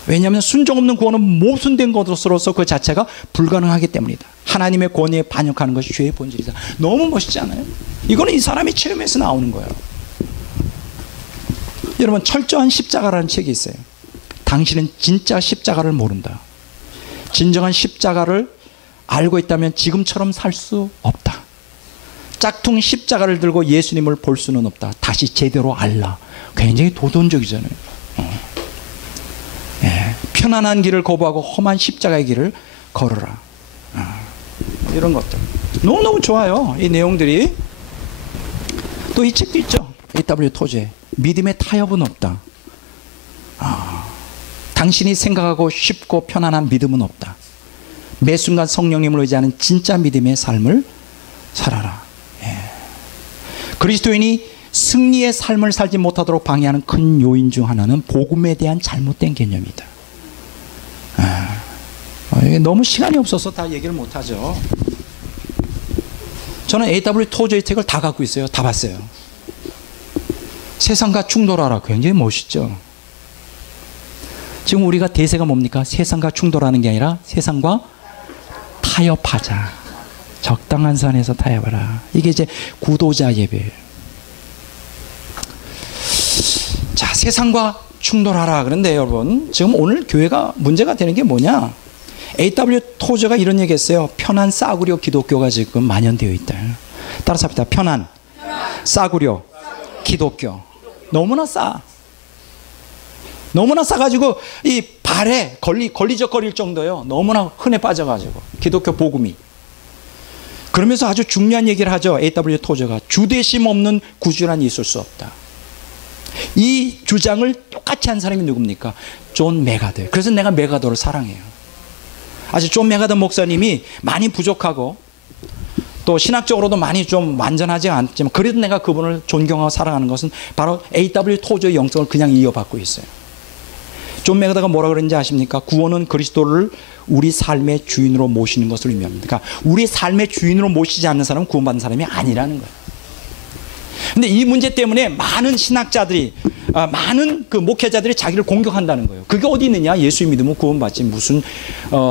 왜냐하면 순종 없는 구원은 모순된 것으로서 그 자체가 불가능하기 때문이다. 하나님의 권위에 반역하는 것이 죄의 본질이다. 너무 멋있지 않아요? 이거는 이 사람의 체험에서 나오는 거예요. 여러분, 철저한 십자가라는 책이 있어요. 당신은 진짜 십자가를 모른다. 진정한 십자가를 알고 있다면 지금처럼 살 수 없다. 짝퉁 십자가를 들고 예수님을 볼 수는 없다. 다시 제대로 알라. 굉장히 도전적이잖아요. 편안한 길을 거부하고 험한 십자가의 길을 걸어라. 이런 것들 너무너무 좋아요. 이 내용들이. 또 이 책도 있죠. A.W. 토제, 믿음의 타협은 없다. 당신이 생각하고 쉽고 편안한 믿음은 없다. 매 순간 성령님을 의지하는 진짜 믿음의 삶을 살아라. 그리스도인이 승리의 삶을 살지 못하도록 방해하는 큰 요인 중 하나는 복음에 대한 잘못된 개념이다. 너무 시간이 없어서 다 얘기를 못하죠. 저는 A.W. 토저의 책을 다 갖고 있어요. 다 봤어요. 세상과 충돌하라. 굉장히 멋있죠. 지금 우리가 대세가 뭡니까? 세상과 충돌하는 게 아니라 세상과 타협하자. 적당한 선에서 타협하라. 이게 이제 구도자 예배예요. 자, 세상과 충돌하라. 그런데 여러분, 지금 오늘 교회가 문제가 되는 게 뭐냐? A.W. 토저가 이런 얘기 했어요. 편한 싸구려 기독교가 지금 만연되어 있다. 따라서 합시다. 편한 싸구려 기독교. 너무나 싸. 너무나 싸가지고 이 발에 걸리적거릴 정도예요. 너무나 흔해 빠져가지고 기독교 복음이. 그러면서 아주 중요한 얘기를 하죠. A.W. 토저가 주대심 없는 구주란 있을 수 없다. 이 주장을 똑같이 한 사람이 누굽니까? 존 메가더. 그래서 내가 메가더를 사랑해요. 아직 존 메가더 목사님이 많이 부족하고 또 신학적으로도 많이 좀 완전하지 않지만 그래도 내가 그분을 존경하고 사랑하는 것은 바로 A.W. 토저의 영성을 그냥 이어받고 있어요. 존 메가더가 뭐라 그랬는지 아십니까? 구원은 그리스도를 우리 삶의 주인으로 모시는 것을 의미합니다. 그러니까 우리 삶의 주인으로 모시지 않는 사람은 구원받는 사람이 아니라는 거예요. 근데 이 문제 때문에 많은 신학자들이, 많은 그 목회자들이 자기를 공격한다는 거예요. 그게 어디 있느냐? 예수 믿으면 구원받지. 무슨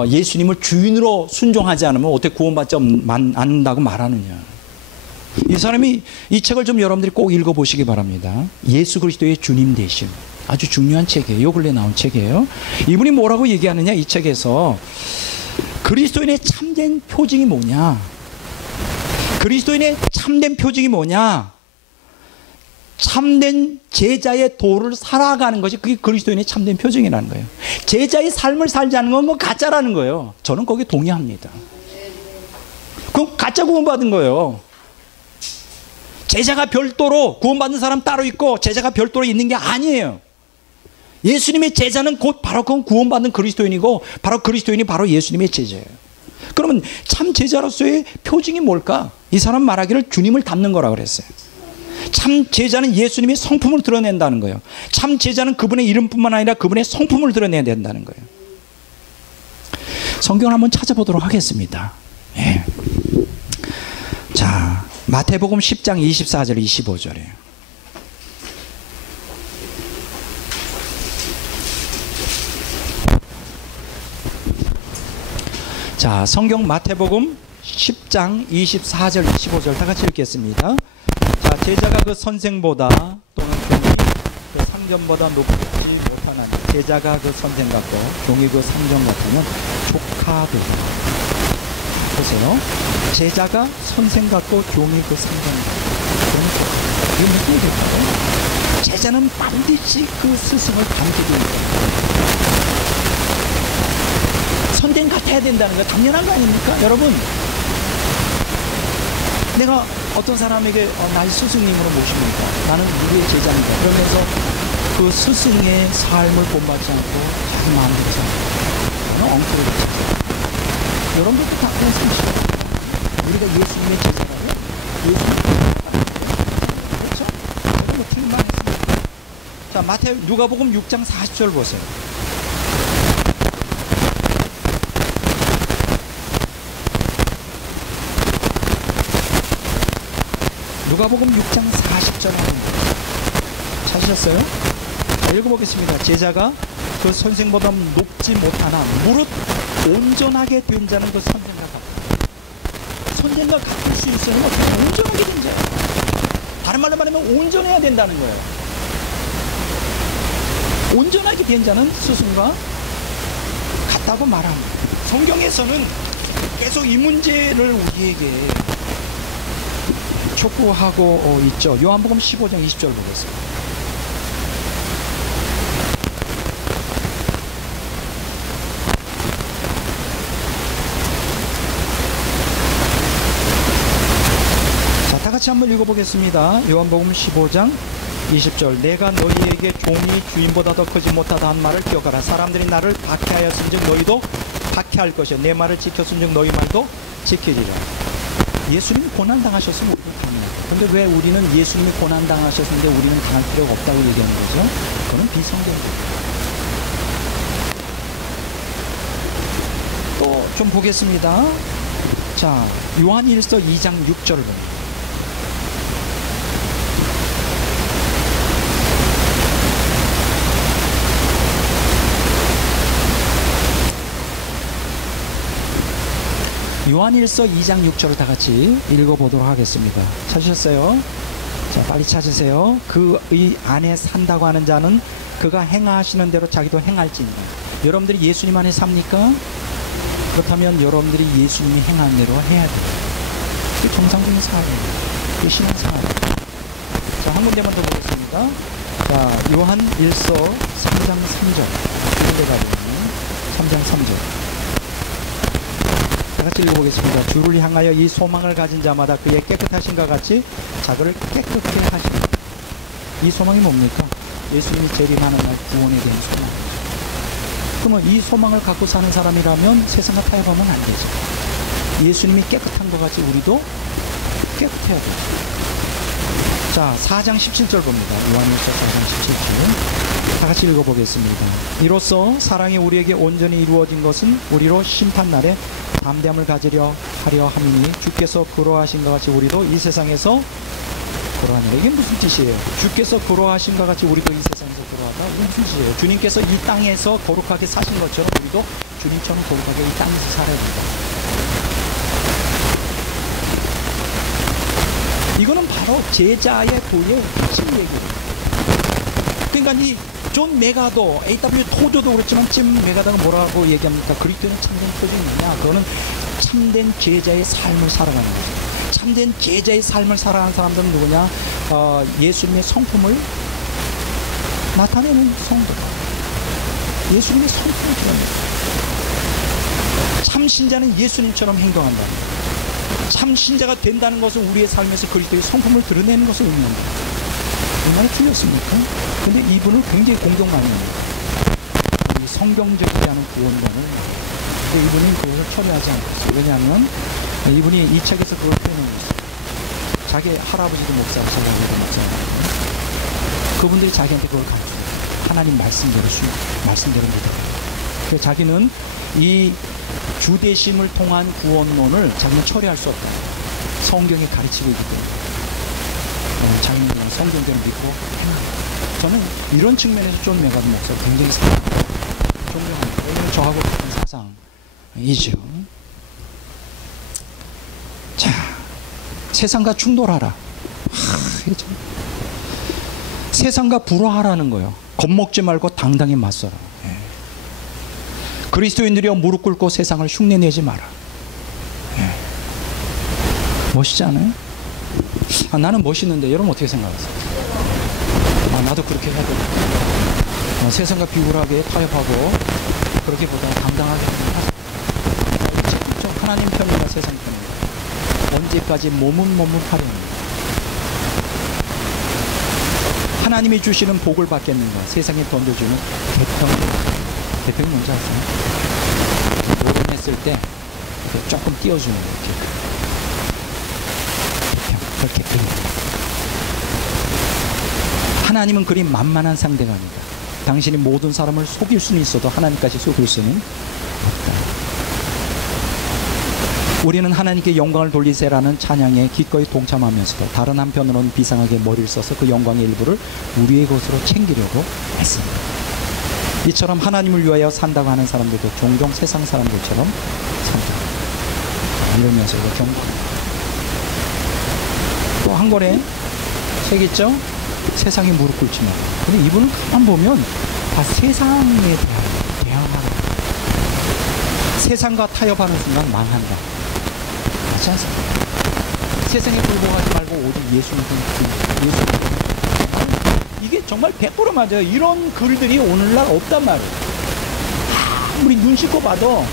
예수님을 주인으로 순종하지 않으면 어떻게 구원받지 않는다고 말하느냐. 이 사람이 이 책을 좀 여러분들이 꼭 읽어보시기 바랍니다. 예수 그리스도의 주님 되심. 아주 중요한 책이에요. 요 근래 나온 책이에요. 이분이 뭐라고 얘기하느냐? 이 책에서 그리스도인의 참된 표징이 뭐냐? 그리스도인의 참된 표징이 뭐냐? 참된 제자의 도를 살아가는 것이 그게 그리스도인의 참된 표징이라는 거예요. 제자의 삶을 살지 않는 건 가짜라는 거예요. 저는 거기에 동의합니다. 그건 가짜 구원받은 거예요. 제자가 별도로 구원받는 사람 따로 있고 제자가 별도로 있는 게 아니에요. 예수님의 제자는 곧 바로 그건 구원받는 그리스도인이고 바로 그리스도인이 바로 예수님의 제자예요. 그러면 참 제자로서의 표징이 뭘까? 이 사람 말하기를 주님을 닮는 거라고 그랬어요. 참 제자는 예수님의 성품을 드러낸다는 거예요. 참 제자는 그분의 이름뿐만 아니라 그분의 성품을 드러내야 된다는 거예요. 성경을 한번 찾아보도록 하겠습니다. 예. 자, 마태복음 10장 24절 25절이에요. 자, 성경 마태복음 10장 24절 25절 다 같이 읽겠습니다. 자, 제자가 그 선생보다 또는 그 상전보다 높지 못하나니 제자가 그 선생 같고 종이 그 상전 같으면 조카되리라. 보세요. 제자가 선생 같고 종이 그 상전 같고 그러면 조카되리라. 이게 무슨 얘기일까요? 제자는 반드시 그 스승을 닮게 됩니다. 선생 같아야 된다는 거 당연한 거 아닙니까? 여러분, 내가 어떤 사람에게 나의 스승님으로 모십니다. 나는 누구의 제자입니다. 그러면서 그 스승의 삶을 본받지 않고 자기 마음대로 살아요. 저는 엉터리를 찾아요. 여러분들도 다 그런 상식이에요. 우리가 예수님의 제자라고 예수님의 제자라고 그렇죠? 저는 뭐 틀린만 했습니다. 자, 마태오 누가복음 6장 40절 보세요. 누가복음 6장 40절 하입니다. 찾으셨어요? 자, 읽어보겠습니다. 제자가 그 선생보다 높지 못하나 무릇 온전하게 된 자는 그 선생과 같다. 선생과 같을 수 있으면 어떻게 온전하게 된 자예요. 다른 말로 말하면 온전해야 된다는 거예요. 온전하게 된 자는 스승과 같다고 말합니다. 성경에서는 계속 이 문제를 우리에게 촉구하고 있죠. 요한복음 15장 20절 보겠습니다. 자, 다 같이 한번 읽어보겠습니다. 요한복음 15장 20절. 내가 너희에게 종이 주인보다 더 크지 못하다 한 말을 기억하라. 사람들이 나를 박해하였은즉 너희도 박해할 것이야. 내 말을 지켰은즉 너희 말도 지키리라. 예수님이 고난당하셨으면 우리도 당해요. 그런데 왜 우리는 예수님이 고난당하셨는데 우리는 당할 필요가 없다고 얘기하는 거죠? 그건 비성경이에요. 또 좀 보겠습니다. 자, 요한일서 2장 6절을 봅니다. 요한일서 2장 6절을 다 같이 읽어보도록 하겠습니다. 찾으셨어요? 자, 빨리 찾으세요. 그 이 안에 산다고 하는 자는 그가 행하시는 대로 자기도 행할지니라. 여러분들이 예수님 안에 삽니까? 그렇다면 여러분들이 예수님이 행한 대로 해야 돼요. 그게 정상적인 사람이에요. 그게 신앙생활이에요. 자, 한 군데만 더 보겠습니다. 자, 요한일서 3장 3절. 이런 데가 보면 3장 3절. 다 같이 읽어보겠습니다. 주를 향하여 이 소망을 가진 자마다 그의 깨끗하신과 같이 자기를 깨끗하게 하시라. 이 소망이 뭡니까? 예수님이 재림하는 날 구원에 대한 소망. 그러면 이 소망을 갖고 사는 사람이라면 세상과 타협하면 안 되죠. 예수님이 깨끗한 것 같이 우리도 깨끗해야 돼요. 자, 4장 17절 봅니다. 요한일서 4장 17절. 다 같이 읽어보겠습니다. 이로써 사랑이 우리에게 온전히 이루어진 것은 우리로 심판날에 담대함을 가지려 하려 함이니 주께서 그러하신 것 같이 우리도 이 세상에서 그러하니라. 이게 무슨 뜻이에요? 주께서 그러하신 것 같이 우리도 이 세상에서 그러하다. 이게 무슨 뜻이에요? 주님께서 이 땅에서 거룩하게 사신 것처럼 우리도 주님처럼 거룩하게 이 땅에서 살아야 된다. 이거는 바로 제자의 도의 핵심 얘기예요. 그러니까 이 존 메가도, A.W. 토저도 그렇지만 지금 메가다가 뭐라고 얘기합니까? 그리스도는 참된 표준이냐? 그거는 참된 제자의 삶을 살아가는 거죠. 참된 제자의 삶을 살아가는 사람들은 누구냐? 예수님의 성품을 나타내는 성도. 예수님의 성품을 드러냅니다. 참 신자는 예수님처럼 행동한다. 참 신자가 된다는 것은 우리의 삶에서 그리스도의 성품을 드러내는 것을 의미합니다. 얼마나 틀렸습니까? 근데 이분은 굉장히 공격 많이 합니다. 이 성경적이지 않은 구원론을 이분은 그것을 처리하지 않고 있어요. 왜냐하면 이분이 이 책에서 그걸 표현하고 있어요. 자기 할아버지도 목사고 자기 아버지도 목사고 그분들이 자기한테 그걸 가르쳐요. 하나님 말씀대로 믿어요. 그래서 자기는 이 주대심을 통한 구원론을 자기는 처리할 수 없다. 성경이 가르치고 있기 때문에 자기는 그냥 성경대로 믿고 행합니다. 저는 이런 측면에서 존 메가드 목사를 굉장히 사랑합니다. 존경합니다. 왜냐하면 저하고 같은 사상이죠. 자, 세상과 충돌하라. 세상과 불화하라는 거예요. 겁먹지 말고 당당히 맞서라. 그리스도인들이여 무릎 꿇고 세상을 흉내내지 마라. 멋있지 않아요? 나는 멋있는데 여러분 어떻게 생각하세요? 나도 그렇게 해야 되겠다. 세상과 비굴하게 타협하고 그렇게보다는 당당하게 하자. 하나님 편이나 세상 편이나 언제까지 몸은 하려는가? 하나님이 주시는 복을 받겠는가? 세상에 던져주는 대평이 뭔지 아세요? 노련했을 때 조금 띄워주는 거예요. 그렇게 하나님은 그리 만만한 상대가 아니다. 당신이 모든 사람을 속일 수는 있어도 하나님까지 속일 수는 없다. 우리는 하나님께 영광을 돌리세라는 찬양에 기꺼이 동참하면서도 다른 한편으로는 비상하게 머리를 써서 그 영광의 일부를 우리의 것으로 챙기려고 했습니다. 이처럼 하나님을 위하여 산다고 하는 사람들도 종종 세상 사람들처럼 산다. 이러면서 경고합니다. 또 한 권에 책 있죠? 세상에 무릎 꿇지 마. 근데 이분은 가만 보면 다 세상에 대항하는, 세상과 타협하는 순간 망한다. 맞지 않습니까? 세상에 굴복하지 말고 오직 예수님 이게 정말 100% 맞아요. 이런 글들이 오늘날 없단 말이에요. 아무리 눈 씻고 봐도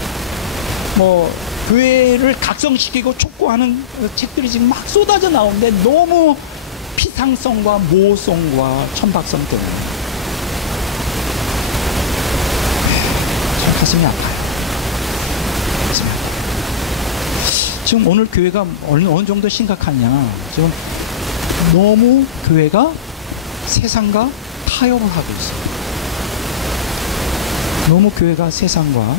뭐 교회를 각성시키고 촉구하는 책들이 지금 막 쏟아져 나오는데 너무 피상성과 모성과 천박성 때문에 참 가슴이 아파요. 가슴이 아파요. 지금 오늘 교회가 어느 정도 심각하냐, 지금 너무 교회가 세상과 타협을 하고 있어요. 너무 교회가 세상과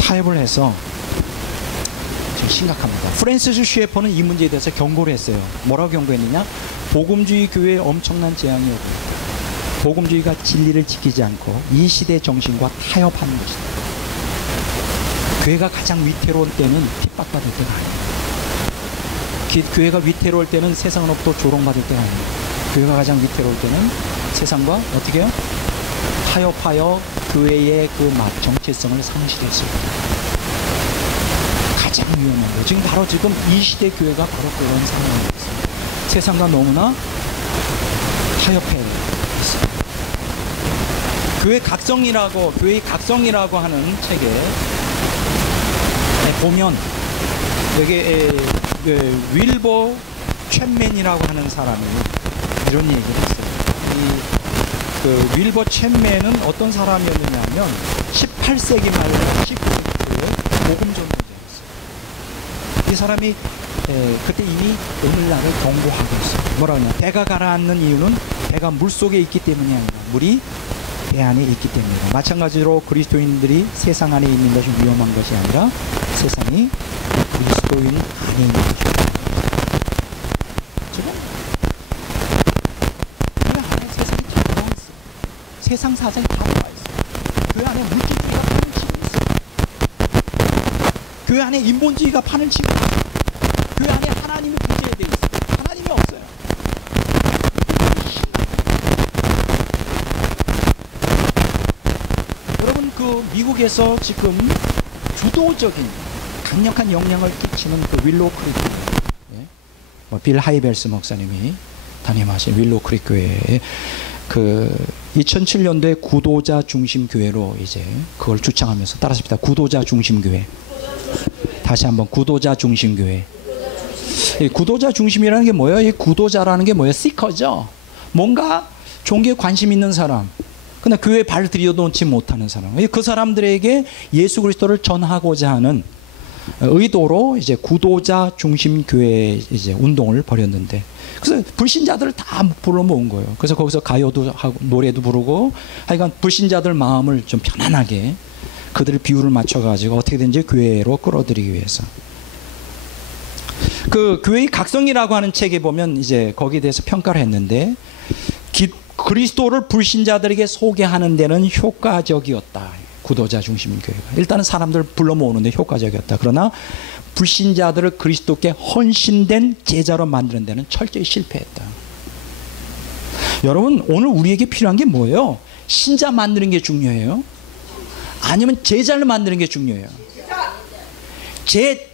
타협을 해서 지금 심각합니다. 프랜시스 셰퍼는 이 문제에 대해서 경고를 했어요. 뭐라고 경고했느냐? 복음주의 교회에 엄청난 재앙이었고, 복음주의가 진리를 지키지 않고 이 시대 정신과 타협하는 것이다. 교회가 가장 위태로울 때는 핍박받을 때가 아닙니다. 교회가 위태로울 때는 세상으로부터 조롱받을 때가 아닙니다. 교회가 가장 위태로울 때는 세상과 어떻게 해요? 타협하여 교회의 그 정체성을 상실했을 때 가장 위험한 거예요. 지금 바로 지금 이 시대 교회가 바로 그런 상황이 있습니다. 세상과 너무나 타협해 있습니다. 교회의 각성이라고 하는 책에 보면 여기 윌버 챗맨이라고 하는 사람이 이런 얘기를 했어요. 그 윌버 챗맨은 어떤 사람이었느냐면 18세기 말에 19세기에 복음전문가였어요. 이 사람이 그때 이미 오늘날을 경고하고 있어요. 뭐라 그러냐? 배가 가라앉는 이유는 배가 물속에 있기 때문이 아니라 물이 배 안에 있기 때문이다. 마찬가지로 그리스도인들이 세상 안에 있는 것이 위험한 것이 아니라 세상이 그리스도인 안에 있는 것입니다. 지금 그 안에 세상이 다 들어와 있어요. 세상 사정이 다 들어와 있어요. 그 안에 물질주의가 파는 집이 있어요. 그 안에 인본주의가 파는 집이 있어요. 그 안에 하나님이 구제되어 있어요. 하나님이 없어요. 여러분, 그 미국에서 지금 주도적인 강력한 영향을 끼치는 그 윌로우 크릭 교회, 빌 하이벨스 목사님이 담임하신 윌로우 크릭 교회에 그 2007년도에 구도자 중심 교회로 이제 그걸 주창하면서 따라합시다. 구도자 중심 교회. 다시 한번 구도자 중심 교회. 이 구도자 중심이라는 게 뭐예요? 이 구도자라는 게 뭐예요? 시커죠. 뭔가 종교에 관심 있는 사람, 그러나 교회에 발 들여놓지 못하는 사람, 그 사람들에게 예수 그리스도를 전하고자 하는 의도로 이제 구도자 중심 교회 이제 운동을 벌였는데, 그래서 불신자들을 다 불러 모은 거예요. 그래서 거기서 가요도 하고 노래도 부르고, 하여간 불신자들 마음을 좀 편안하게 그들의 비율을 맞춰가지고 어떻게든지 교회로 끌어들이기 위해서. 그 교회의 각성이라고 하는 책에 보면 이제 거기에 대해서 평가를 했는데, 그리스도를 불신자들에게 소개하는 데는 효과적이었다. 구도자 중심 교회가 일단은 사람들 불러 모으는데 효과적이었다. 그러나 불신자들을 그리스도께 헌신된 제자로 만드는 데는 철저히 실패했다. 여러분, 오늘 우리에게 필요한 게 뭐예요? 신자 만드는 게 중요해요? 아니면 제자를 만드는 게 중요해요?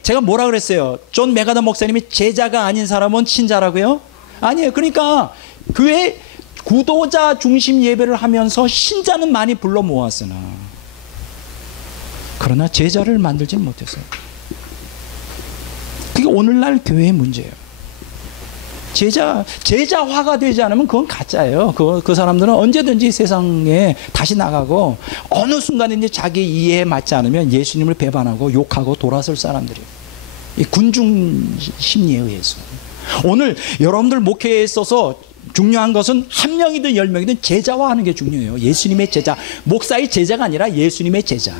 제가 뭐라 그랬어요? 존 메가더 목사님이 제자가 아닌 사람은 신자라고요? 아니에요. 그러니까 교회 구도자 중심 예배를 하면서 신자는 많이 불러 모았으나 그러나 제자를 만들지는 못했어요. 그게 오늘날 교회의 문제예요. 제자화가 되지 않으면 그건 가짜예요. 그 사람들은 언제든지 세상에 다시 나가고 어느 순간인지 자기 이해에 맞지 않으면 예수님을 배반하고 욕하고 돌아설 사람들이에요. 이 군중 심리에 의해서. 오늘 여러분들 목회에 있어서 중요한 것은 한 명이든 10명이든 제자화하는 게 중요해요. 예수님의 제자. 목사의 제자가 아니라 예수님의 제자.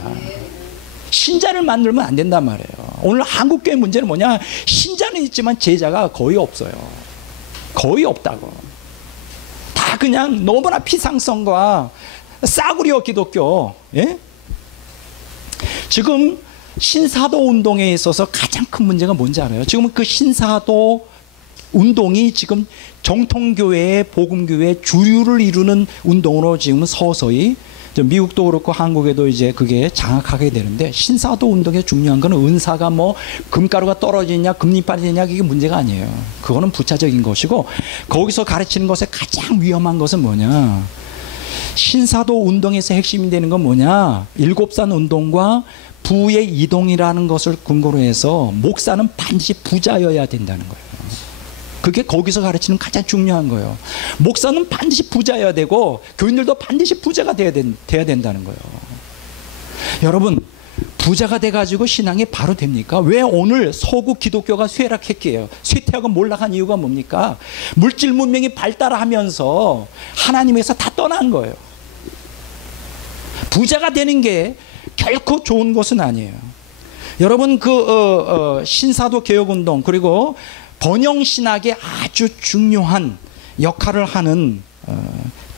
신자를 만들면 안 된단 말이에요. 오늘 한국교회 문제는 뭐냐? 신자는 있지만 제자가 거의 없어요. 거의 없다고. 다 그냥 너무나 피상성과 싸구려 기독교. 예? 지금 신사도 운동에 있어서 가장 큰 문제가 뭔지 알아요? 지금 그 신사도 운동이 지금 정통교회의 복음교회의 주류를 이루는 운동으로 지금 서서히 미국도 그렇고 한국에도 이제 그게 장악하게 되는데, 신사도 운동에 중요한 거는 은사가 뭐 금가루가 떨어지냐 금리 빠지냐 이게 문제가 아니에요. 그거는 부차적인 것이고, 거기서 가르치는 것에 가장 위험한 것은 뭐냐? 신사도 운동에서 핵심이 되는 건 뭐냐? 일곱산 운동과 부의 이동이라는 것을 근거로 해서 목사는 반드시 부자여야 된다는 거예요. 그게 거기서 가르치는 가장 중요한 거예요. 목사는 반드시 부자여야 되고 교인들도 반드시 부자가 돼야 된다는 거예요. 여러분, 부자가 돼가지고 신앙이 바로 됩니까? 왜 오늘 서구 기독교가 쇠락했게요? 쇠퇴하고 몰락한 이유가 뭡니까? 물질 문명이 발달하면서 하나님에서 다 떠난 거예요. 부자가 되는 게 결코 좋은 것은 아니에요. 여러분, 신사도 개혁운동 그리고 번영신학에 아주 중요한 역할을 하는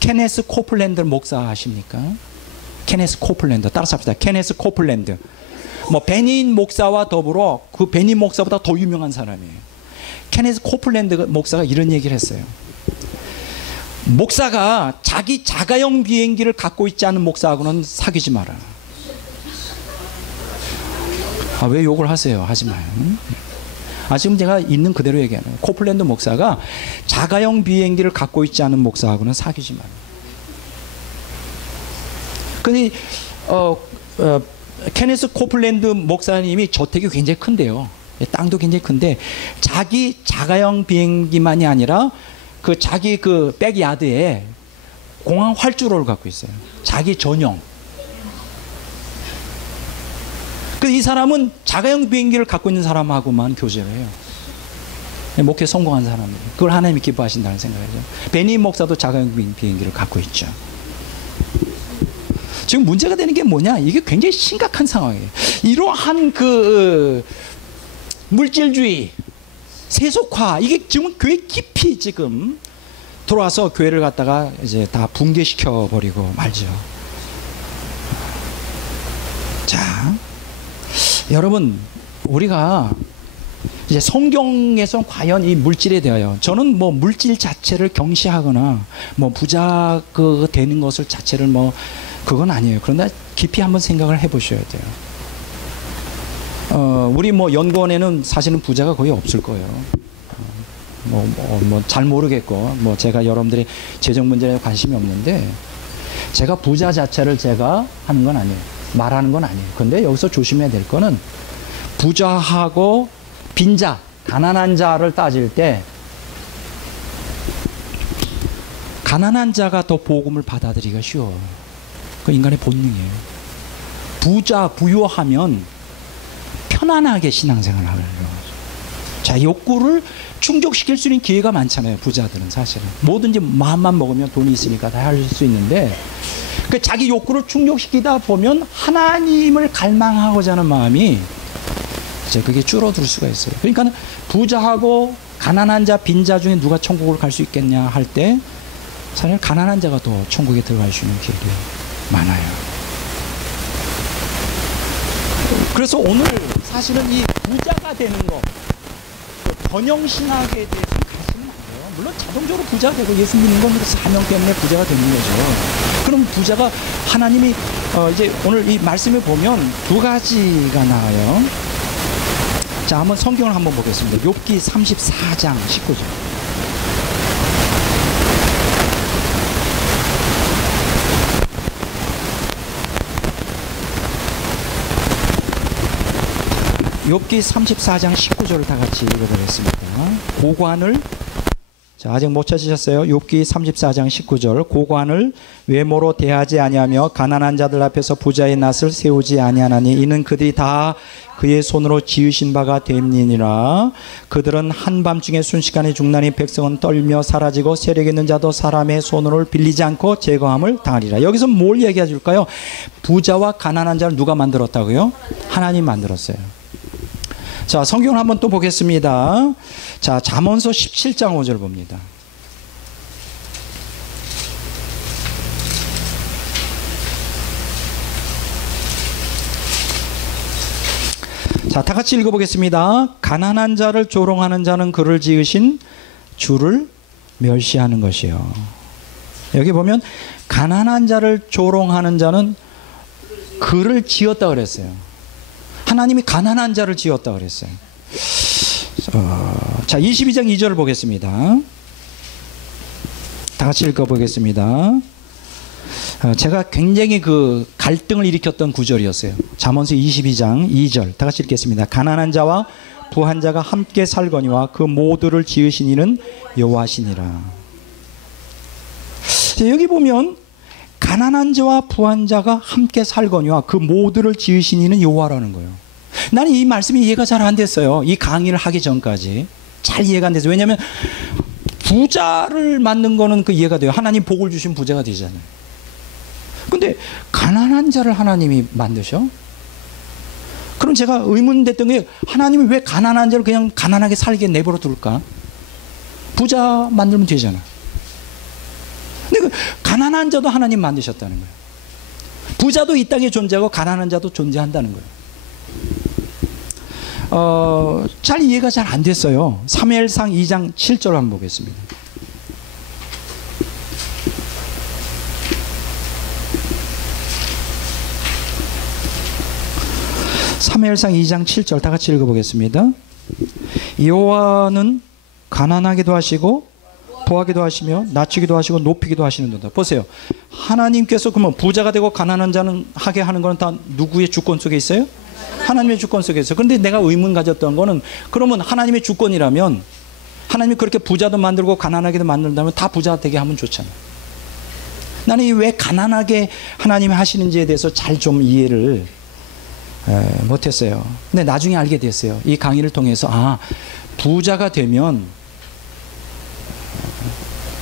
케네스 코플랜드 목사 아십니까? 케네스 코플랜드, 따라서 합시다. 케네스 코플랜드. 뭐 베닌 목사와 더불어 그 베닌 목사보다 더 유명한 사람이에요. 케네스 코플랜드 목사가 이런 얘기를 했어요. 목사가 자기 자가용 비행기를 갖고 있지 않은 목사하고는 사귀지 마라. 아, 왜 욕을 하세요? 하지 마요. 지금 제가 있는 그대로 얘기하는 거예요. 코플랜드 목사가 자가용 비행기를 갖고 있지 않은 목사하고는 사귀지 마라. 근데 케네스 코플랜드 목사님이 저택이 굉장히 큰데요. 땅도 굉장히 큰데 자기 자가용 비행기만이 아니라 자기 백야드에 공항 활주로를 갖고 있어요. 자기 전용. 이 사람은 자가용 비행기를 갖고 있는 사람하고만 교제를 해요. 목회 성공한 사람이에요. 그걸 하나님이 기뻐하신다는 생각이죠. 베니 목사도 자가용 비행기를 갖고 있죠. 지금 문제가 되는 게 뭐냐? 이게 굉장히 심각한 상황이에요. 이러한 물질주의, 세속화, 이게 지금 교회 깊이 지금 들어와서 교회를 갖다가 이제 다 붕괴시켜 버리고 말죠. 자, 여러분, 우리가 이제 성경에서 과연 이 물질에 대하여, 저는 뭐 물질 자체를 경시하거나 뭐 부자 되는 것을 자체를 그건 아니에요. 그러나 깊이 한번 생각을 해보셔야 돼요. 우리 연구원에는 사실은 부자가 거의 없을 거예요. 잘 모르겠고, 제가 여러분들이 재정 문제에 관심이 없는데, 제가 부자 자체를 제가 하는 건 아니에요. 말하는 건 아니에요. 근데 여기서 조심해야 될 거는 부자하고 빈자, 가난한 자를 따질 때 가난한 자가 더 복음을 받아들이기가 쉬워요. 그 인간의 본능이에요. 부유하면 편안하게 신앙생활을 하려고 하죠. 자, 욕구를 충족시킬 수 있는 기회가 많잖아요. 부자들은 사실은 뭐든지 마음만 먹으면 돈이 있으니까 다 할 수 있는데, 자기 욕구를 충족시키다 보면 하나님을 갈망하고자 하는 마음이 이제 그게 줄어들 수가 있어요. 그러니까 부자하고 가난한 자, 빈자 중에 누가 천국을 갈 수 있겠냐 할 때 사실 가난한 자가 더 천국에 들어갈 수 있는 기회가 많아요. 그래서 오늘 사실은 이 부자가 되는 거, 번영신학에 대해서 가시는 거예요. 물론 자동적으로 부자가 되고 예수 믿는 건 사명 때문에 부자가 되는 거죠. 그럼 부자가 하나님이 이제 오늘 이 말씀을 보면 두 가지가 나와요. 자, 한번 성경을 한번 보겠습니다. 욥기 34장 19절. 욥기 34장 19절을 다 같이 읽어보겠습니다. 고관을 자, 아직 못 찾으셨어요? 욥기 34장 19절. 고관을 외모로 대하지 아니하며 가난한 자들 앞에서 부자의 낯을 세우지 아니하나니 이는 그들이 다 그의 손으로 지으신 바가 됨이니라. 그들은 한밤중에 순식간에 죽나니 백성은 떨며 사라지고 세력 있는 자도 사람의 손으로 빌리지 않고 제거함을 당하리라. 여기서 뭘 얘기해 줄까요? 부자와 가난한 자를 누가 만들었다고요? 하나님 만들었어요. 자, 성경을 한번 또 보겠습니다. 자, 잠언서 17장 5절 봅니다. 자, 다 같이 읽어보겠습니다. 가난한 자를 조롱하는 자는 그를 지으신 주를 멸시하는 것이요. 여기 보면 가난한 자를 조롱하는 자는 그를 지었다 그랬어요. 하나님이 가난한 자를 지었다 그랬어요. 자, 22장 2절을 보겠습니다. 다 같이 읽어보겠습니다. 제가 굉장히 그 갈등을 일으켰던 구절이었어요. 잠언서 22장 2절 다 같이 읽겠습니다. 가난한 자와 부한 자가 함께 살거니와 그 모두를 지으신 이는 여호와시니라. 여기 보면 가난한 자와 부한 자가 함께 살거니와 그 모두를 지으신 이는 여호와라는 거예요. 나는 이 말씀이 이해가 잘 안 됐어요. 이 강의를 하기 전까지 잘 이해가 안 됐어요. 왜냐하면 부자를 만든 거는 그 이해가 돼요. 하나님 복을 주신 부자가 되잖아요. 근데 가난한 자를 하나님이 만드셔? 그럼 제가 의문됐던 게 하나님이 왜 가난한 자를 그냥 가난하게 살게 내버려 둘까? 부자 만들면 되잖아. 근데 그 가난한 자도 하나님 만드셨다는 거예요. 부자도 이 땅에 존재하고 가난한 자도 존재한다는 거예요. 잘 이해가 잘 안 됐어요. 사무엘상 2장 7절 한번 보겠습니다. 사무엘상 2장 7절 다 같이 읽어보겠습니다. 여호와는 가난하기도 하시고 부하기도 하시며 낮추기도 하시고 높이기도 하시는도다. 보세요. 하나님께서 그러면 부자가 되고 가난한 자는 하게 하는 건 다 누구의 주권 속에 있어요? 하나님의 주권 속에 있어요. 그런데 내가 의문 가졌던 거는 그러면 하나님의 주권이라면 하나님이 그렇게 부자도 만들고 가난하게도 만든다면 다 부자 되게 하면 좋잖아. 나는 왜 가난하게 하나님이 하시는지에 대해서 잘 좀 이해를 못했어요. 근데 나중에 알게 됐어요. 이 강의를 통해서 부자가 되면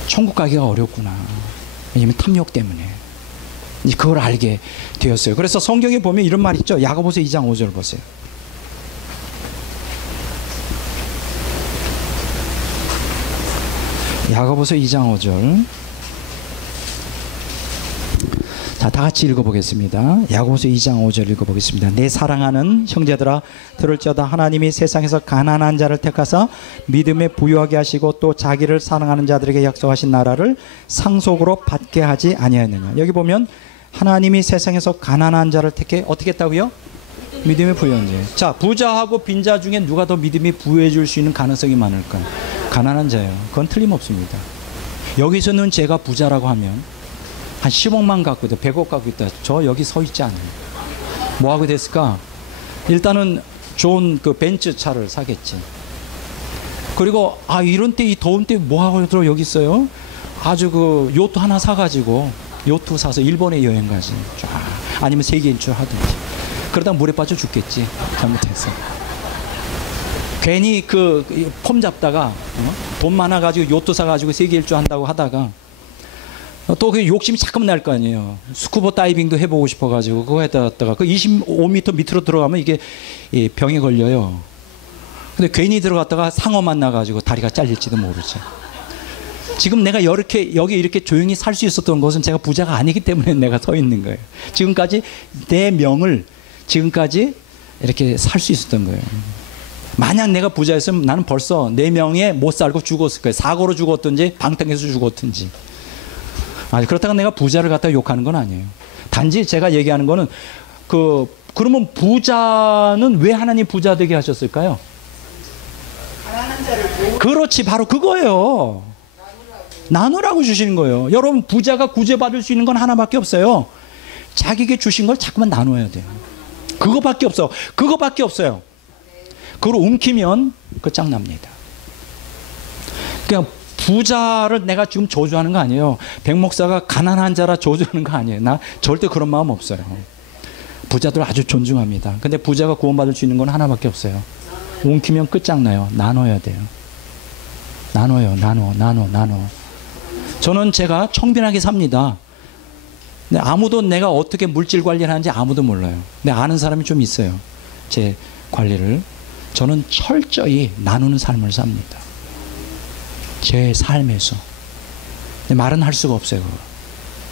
천국 가기가 어렵구나. 왜냐면 탐욕 때문에. 그걸 알게 되었어요. 그래서 성경에 보면 이런 말 있죠. 야고보서 2장 5절 보세요. 야고보서 2장 5절. 자, 다 같이 읽어보겠습니다. 야고보서 2장 5절 읽어보겠습니다. 내 사랑하는 형제들아 들을지어다 하나님이 세상에서 가난한 자를 택하사 믿음에 부유하게 하시고 또 자기를 사랑하는 자들에게 약속하신 나라를 상속으로 받게 하지 아니하였느냐. 여기 보면 하나님이 세상에서 가난한 자를 택해 어떻게 했다고요? 믿음에 부유한 자. 자, 부자하고 빈자 중에 누가 더 믿음이 부유해 줄 수 있는 가능성이 많을까? 가난한 자예요. 그건 틀림없습니다. 여기서는 제가 부자라고 하면 한 10억만 갖고 있다, 100억 갖고 있다. 저 여기 서 있지 않아요. 뭐 하고 됐을까? 일단은 좋은 그 벤츠 차를 사겠지. 그리고 이런 때 이 더운 때 뭐 하고 들어 여기 있어요? 아주 그 요트 하나 사가지고 요트 사서 일본에 여행 가지. 아니면 세계 일주 하든지. 그러다 물에 빠져 죽겠지. 잘못해서. 괜히 그 폼 잡다가 돈 많아가지고 요트 사가지고 세계 일주 한다고 하다가 또 그 욕심이 자꾸만 날 거 아니에요. 스쿠버 다이빙도 해보고 싶어가지고 그거 했다가 그 25m 밑으로 들어가면 이게 병에 걸려요. 근데 괜히 들어갔다가 상어 만나가지고 다리가 잘릴지도 모르죠. 지금 내가 여기 이렇게 조용히 살 수 있었던 것은 제가 부자가 아니기 때문에 내가 서 있는 거예요. 지금까지 내 명을 지금까지 이렇게 살 수 있었던 거예요. 만약 내가 부자였으면 나는 벌써 내 명에 못 살고 죽었을 거예요. 사고로 죽었든지 방탕해서 죽었든지. 그렇다고 내가 부자를 갖다 욕하는 건 아니에요. 단지 제가 얘기하는 거는 그러면 부자는 왜 하나님 부자 되게 하셨을까요? 그렇지, 바로 그거예요. 나누라고 주시는 거예요. 여러분, 부자가 구제받을 수 있는 건 하나밖에 없어요. 자기에게 주신 걸 자꾸만 나눠야 돼요. 그거밖에 없어. 그거밖에 없어요. 그걸 움키면 끝장납니다. 그냥 부자를 내가 지금 저주하는 거 아니에요. 백 목사가 가난한 자라 저주하는 거 아니에요. 나 절대 그런 마음 없어요. 부자들 아주 존중합니다. 근데 부자가 구원받을 수 있는 건 하나밖에 없어요. 옮기면 끝장나요. 나눠야 돼요. 나눠요. 나눠. 저는 제가 청빈하게 삽니다. 근데 아무도 내가 어떻게 물질 관리를 하는지 아무도 몰라요. 근데 아는 사람이 좀 있어요. 제 관리를. 저는 철저히 나누는 삶을 삽니다. 제 삶에서. 근데 말은 할 수가 없어요.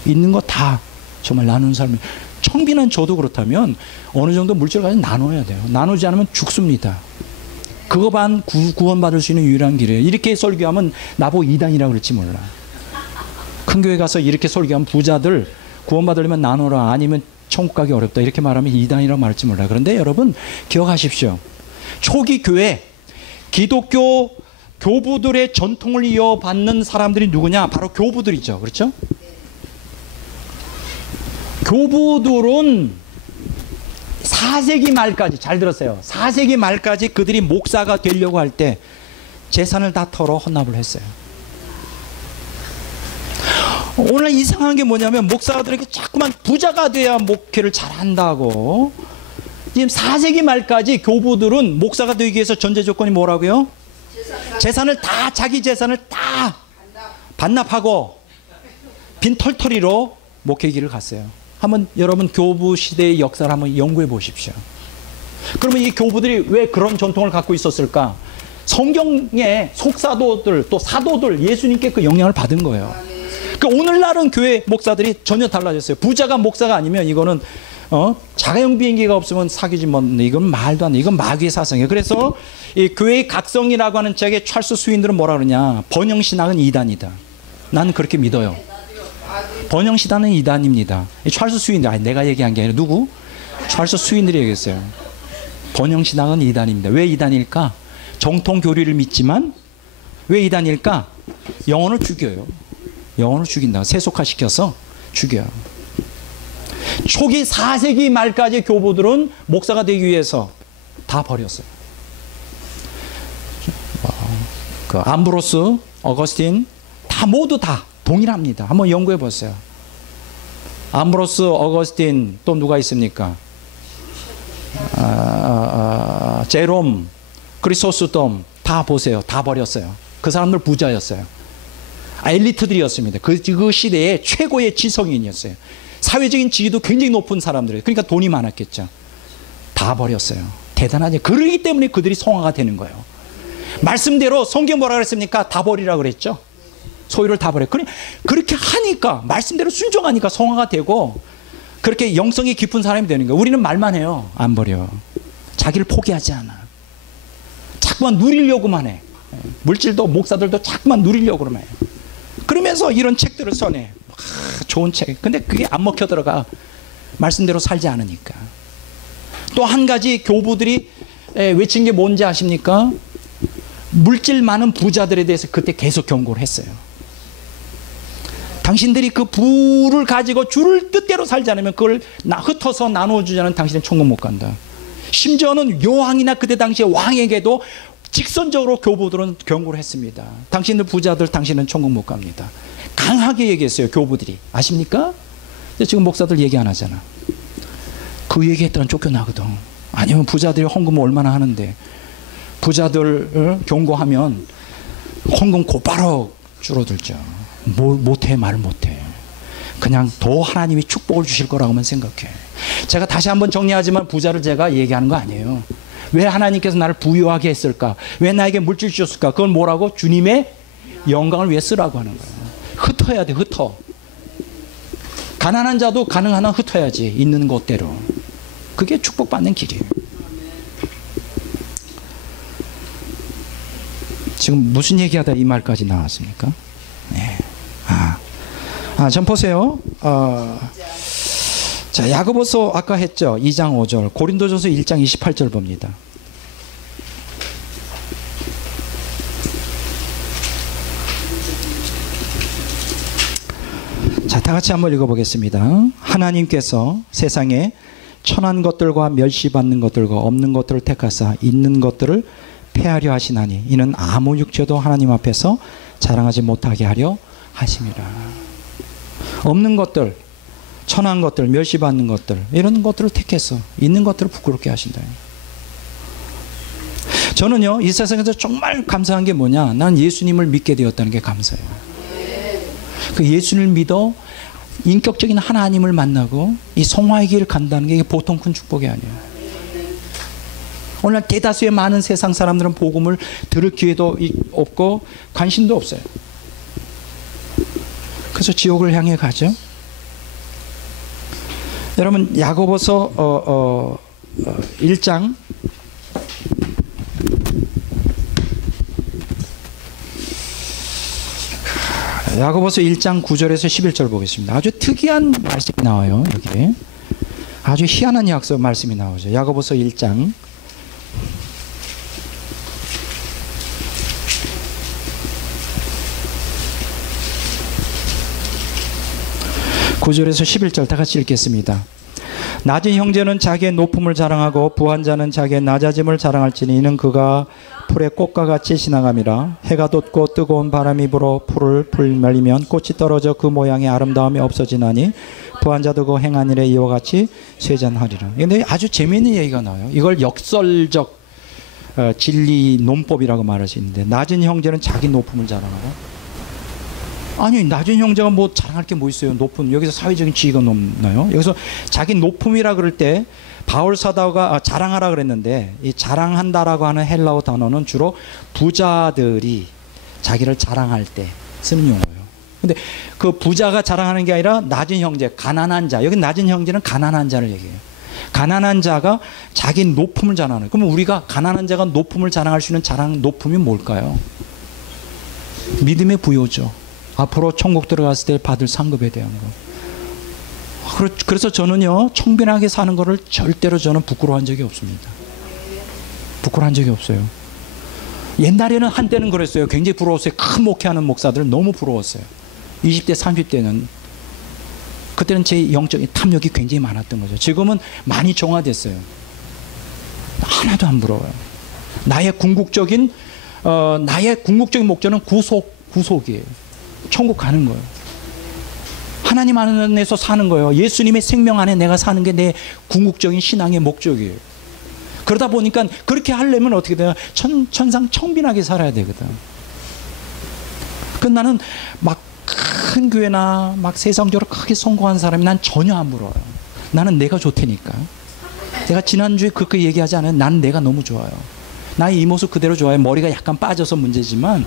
있는 거 다 정말 나누는 삶을. 청빈한 저도 그렇다면 어느 정도 물질을 가지고 나눠야 돼요. 나누지 않으면 죽습니다. 그거만 구원받을 수 있는 유일한 길이에요. 이렇게 설교하면 나보고 이단이라고 그럴지 몰라. 큰 교회 가서 이렇게 설교하면 부자들 구원받으려면 나눠라, 아니면 천국 가기 어렵다, 이렇게 말하면 이단이라고 말할지 몰라요. 그런데 여러분 기억하십시오. 초기 교회 기독교 교부들의 전통을 이어받는 사람들이 누구냐? 바로 교부들이죠. 그렇죠? 교부들은 4세기 말까지, 잘 들었어요. 4세기 말까지 그들이 목사가 되려고 할 때 재산을 다 털어 헌납을 했어요. 오늘 이상한 게 뭐냐면 목사들에게 자꾸만 부자가 돼야 목회를 잘한다고. 지금 4세기 말까지 교부들은 목사가 되기 위해서 전제 조건이 뭐라고요? 재산을 다, 자기 재산을 다 반납하고 빈털터리로 목회 길을 갔어요. 한번 여러분 교부 시대의 역사를 한번 연구해 보십시오. 그러면 이 교부들이 왜 그런 전통을 갖고 있었을까? 성경의 속사도들 또 사도들 예수님께 그 영향을 받은 거예요. 그러니까 오늘날은 교회 목사들이 전혀 달라졌어요. 부자가 목사가 아니면 이거는 자가용 비행기가 없으면 사귀지 뭐, 이건 말도 안 돼. 이건 마귀의 사상이에요. 그래서 이 교회의 각성이라고 하는 책에 찰스 스윈들은 뭐라 그러냐? 번영신학은 이단이다. 나는 그렇게 믿어요. 번영신학은 이단입니다. 찰스 스윈, 아니 내가 얘기한 게 아니라 누구? 찰스 스윈들이 얘기했어요. 번영신학은 이단입니다. 왜 이단일까? 정통 교리를 믿지만 왜 이단일까? 영혼을 죽여요. 영혼을 죽인다. 세속화시켜서 죽여요. 초기 4세기 말까지 교부들은 목사가 되기 위해서 다 버렸어요. 그 암브로스, 어거스틴 다 모두 다 동일합니다. 한번 연구해 보세요. 암브로스, 어거스틴 또 누가 있습니까? 제롬, 크리소스톰 다 보세요. 다 버렸어요. 그 사람들 부자였어요. 엘리트들이었습니다. 그 시대의 최고의 지성인이었어요. 사회적인 지위도 굉장히 높은 사람들이에요. 그러니까 돈이 많았겠죠. 다 버렸어요. 대단하죠. 그러기 때문에 그들이 성화가 되는 거예요. 말씀대로 성경 뭐라 그랬습니까? 다 버리라 그랬죠. 소유를 다 버려. 그렇게 하니까 말씀대로 순종하니까 성화가 되고 그렇게 영성이 깊은 사람이 되는 거예요. 우리는 말만 해요. 안 버려. 자기를 포기하지 않아. 자꾸만 누리려고만 해. 물질도 목사들도 자꾸만 누리려고만 해요. 그러면서 이런 책들을 써내. 좋은 책. 근데 그게 안 먹혀 들어가. 말씀대로 살지 않으니까. 또 한 가지 교부들이 외친 게 뭔지 아십니까? 물질 많은 부자들에 대해서 그때 계속 경고를 했어요. 당신들이 그 부를 가지고 주를 뜻대로 살지 않으면 그걸 흩어서 나눠주지 않으면 당신은 천국 못 간다. 심지어는 요왕이나 그때 당시에 왕에게도 직선적으로 교부들은 경고를 했습니다. 당신들 부자들 당신은 천국 못 갑니다. 강하게 얘기했어요. 교부들이. 아십니까? 근데 지금 목사들 얘기 안 하잖아. 그 얘기했더니 쫓겨나거든. 아니면 부자들이 헌금을 얼마나 하는데 부자들 경고하면 헌금 곧바로 줄어들죠. 못해, 말 못해. 그냥 더 하나님이 축복을 주실 거라고만 생각해. 제가 다시 한번 정리하지만 부자를 제가 얘기하는 거 아니에요. 왜 하나님께서 나를 부유하게 했을까? 왜 나에게 물질 주셨을까? 그건 뭐라고? 주님의 영광을 위해 쓰라고 하는 거예요. 흩어야 돼, 흩어. 가난한 자도 가능한 한 흩어야지. 있는 것대로. 그게 축복받는 길이에요. 지금 무슨 얘기하다 이 말까지 나왔습니까? 네. 전 보세요. 자, 야고보서 아까 했죠. 2장 5절. 고린도전서 1장 28절 봅니다. 자, 다 같이 한번 읽어보겠습니다. 하나님께서 세상에 천한 것들과 멸시받는 것들과 없는 것들을 택하사 있는 것들을 폐하려 하시나니 이는 아무 육체도 하나님 앞에서 자랑하지 못하게 하려 하심이라. 없는 것들, 천한 것들, 멸시받는 것들, 이런 것들을 택해서 있는 것들을 부끄럽게 하신다. 저는요, 이 세상에서 정말 감사한 게 뭐냐, 난 예수님을 믿게 되었다는 게 감사해요. 그 예수를 믿어 인격적인 하나님을 만나고 이 성화의 길을 간다는 게 보통 큰 축복이 아니에요. 오늘날 대다수의 많은 세상 사람들은 복음을 들을 기회도 없고 관심도 없어요. 그래서 지옥을 향해 가죠. 여러분, 야고보서 1장 야고보서 1장 9절에서 11절 보겠습니다. 아주 특이한 말씀이 나와요. 여기 아주 희한한 약속 말씀이 나오죠. 야고보서 1장 9절에서 11절 다 같이 읽겠습니다. 낮은 형제는 자기의 높음을 자랑하고 부한 자는 자기의 낮아짐을 자랑할지니 이는 그가 풀의 꽃과 같이 지나감이라. 해가 돋고 뜨거운 바람이 불어 풀을 불말리면 꽃이 떨어져 그 모양의 아름다움이 없어지나니 부한 자도 그 행한 일에 이와 같이 쇠잔하리라. 근데 아주 재미있는 얘기가 나와요. 이걸 역설적 진리 논법이라고 말할 수 있는데, 낮은 형제는 자기 높음을 자랑하고, 아니 낮은 형제가 뭐 자랑할 게 뭐 있어요? 높은, 여기서 사회적인 지위가 높나요? 여기서 자기 높음이라 그럴 때 바울 사도가 자랑하라 그랬는데, 이 자랑한다라고 하는 헬라어 단어는 주로 부자들이 자기를 자랑할 때 쓰는 용어예요. 근데 그 부자가 자랑하는 게 아니라 낮은 형제, 가난한 자, 여기 낮은 형제는 가난한 자를 얘기해요. 가난한 자가 자기 높음을 자랑하는. 그러면 우리가 가난한 자가 높음을 자랑할 수 있는 자랑 높음이 뭘까요? 믿음의 부요죠. 앞으로 천국 들어갔을 때 받을 상급에 대한 거. 그래서 저는요, 청빈하게 사는 거를 절대로 저는 부끄러워한 적이 없습니다. 부끄러워한 적이 없어요. 옛날에는 한때는 그랬어요. 굉장히 부러웠어요. 큰 목회하는 목사들 너무 부러웠어요. 20대 30대는 그때는 제 영적인 탐욕이 굉장히 많았던 거죠. 지금은 많이 정화됐어요. 하나도 안 부러워요. 나의 궁극적인 목적은 구속이에요. 천국 가는 거예요. 하나님 안에서 사는 거예요. 예수님의 생명 안에 내가 사는 게 내 궁극적인 신앙의 목적이에요. 그러다 보니까 그렇게 하려면 어떻게 돼요? 천상 청빈하게 살아야 되거든. 그 나는 막 큰 교회나 막 세상적으로 크게 성공한 사람이 난 전혀 안 부러워요. 나는 내가 좋다니까. 내가 지난주에 그렇게 얘기하지 않아요? 난 내가 너무 좋아요. 나의 이 모습 그대로 좋아요. 머리가 약간 빠져서 문제지만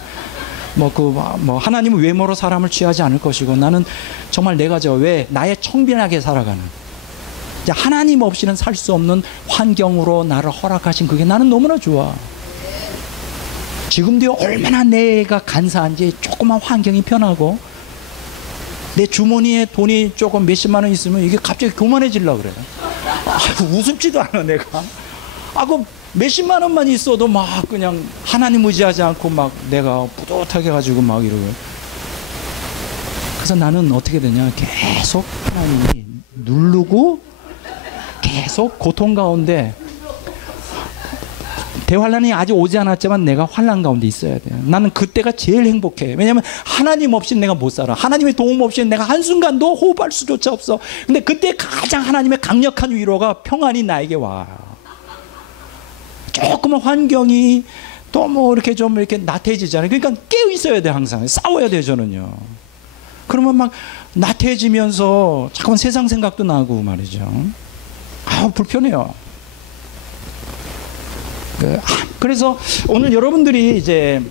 하나님은 외모로 사람을 취하지 않을 것이고, 나는 정말 내가 왜 나의 청빈하게 살아가는, 하나님 없이는 살 수 없는 환경으로 나를 허락하신 그게 나는 너무나 좋아. 지금도 얼마나 내가 간사한지. 조그만 환경이 편하고 내 주머니에 돈이 조금 몇십만 원 있으면 이게 갑자기 교만해지려고 그래요. 우습지도 않아 내가. 그 몇십만 원만 있어도 막 그냥 하나님 의지하지 않고 막 내가 뿌듯하게 가지고 막 이러고. 그래서 나는 어떻게 되냐, 계속 하나님이 누르고 계속 고통 가운데, 대환란이 아직 오지 않았지만 내가 환란 가운데 있어야 돼요. 나는 그때가 제일 행복해. 왜냐하면 하나님 없이는 내가 못 살아. 하나님의 도움 없이는 내가 한순간도 호흡할 수조차 없어. 근데 그때 가장 하나님의 강력한 위로가 평안이 나에게 와. 조금은 환경이 또 이렇게 좀 이렇게 나태해지잖아요. 그러니까 깨어 있어야 돼. 항상 싸워야 돼요. 저는요. 그러면 막 나태해지면서 자꾸만 세상 생각도 나고 말이죠. 불편해요. 그래서 오늘 여러분들이 이제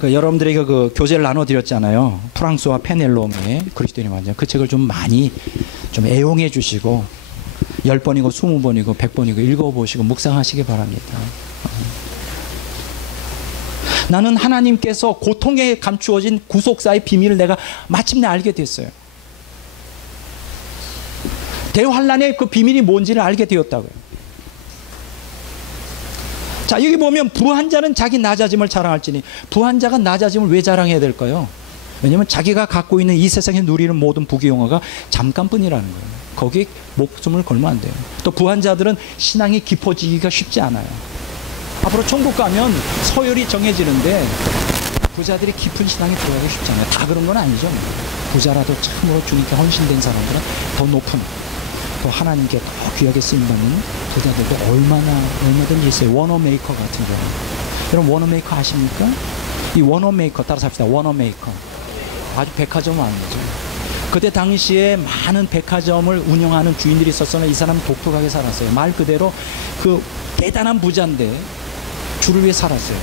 여러분들에게 그 교재를 나눠드렸잖아요. 프랑스와 페넬롬의 그리스도인의 완전, 그 책을 좀 많이 좀 애용해 주시고 10번이고 20번이고 100번이고 읽어보시고 묵상하시기 바랍니다. 나는 하나님께서 고통에 감추어진 구속사의 비밀을 내가 마침내 알게 됐어요. 대환란의 그 비밀이 뭔지를 알게 되었다고요. 자, 여기 보면 부한 자는 자기 낮아짐을 자랑할지니, 부한 자가 낮아짐을 왜 자랑해야 될까요? 왜냐하면 자기가 갖고 있는 이 세상에 누리는 모든 부귀영화가 잠깐뿐이라는 거예요. 거기에 목숨을 걸면 안 돼요. 또 부한 자들은 신앙이 깊어지기가 쉽지 않아요. 앞으로 천국 가면 서열이 정해지는데 부자들이 깊은 신앙에 들어가고 싶잖아요. 다 그런 건 아니죠. 부자라도 참으로 주님께 헌신된 사람들은 더 높은, 또 하나님께 더 귀하게 쓰임받는 부자들도 얼마든지 있어요. 워너메이커 같은 경우. 여러분 워너메이커 아십니까? 이 워너메이커 따라서 합시다. 워너메이커. 아주 백화점 아니죠. 그때 당시에 많은 백화점을 운영하는 주인들이 있었으나 이 사람은 독특하게 살았어요. 말 그대로 그 대단한 부자인데 주를 위해 살았어요.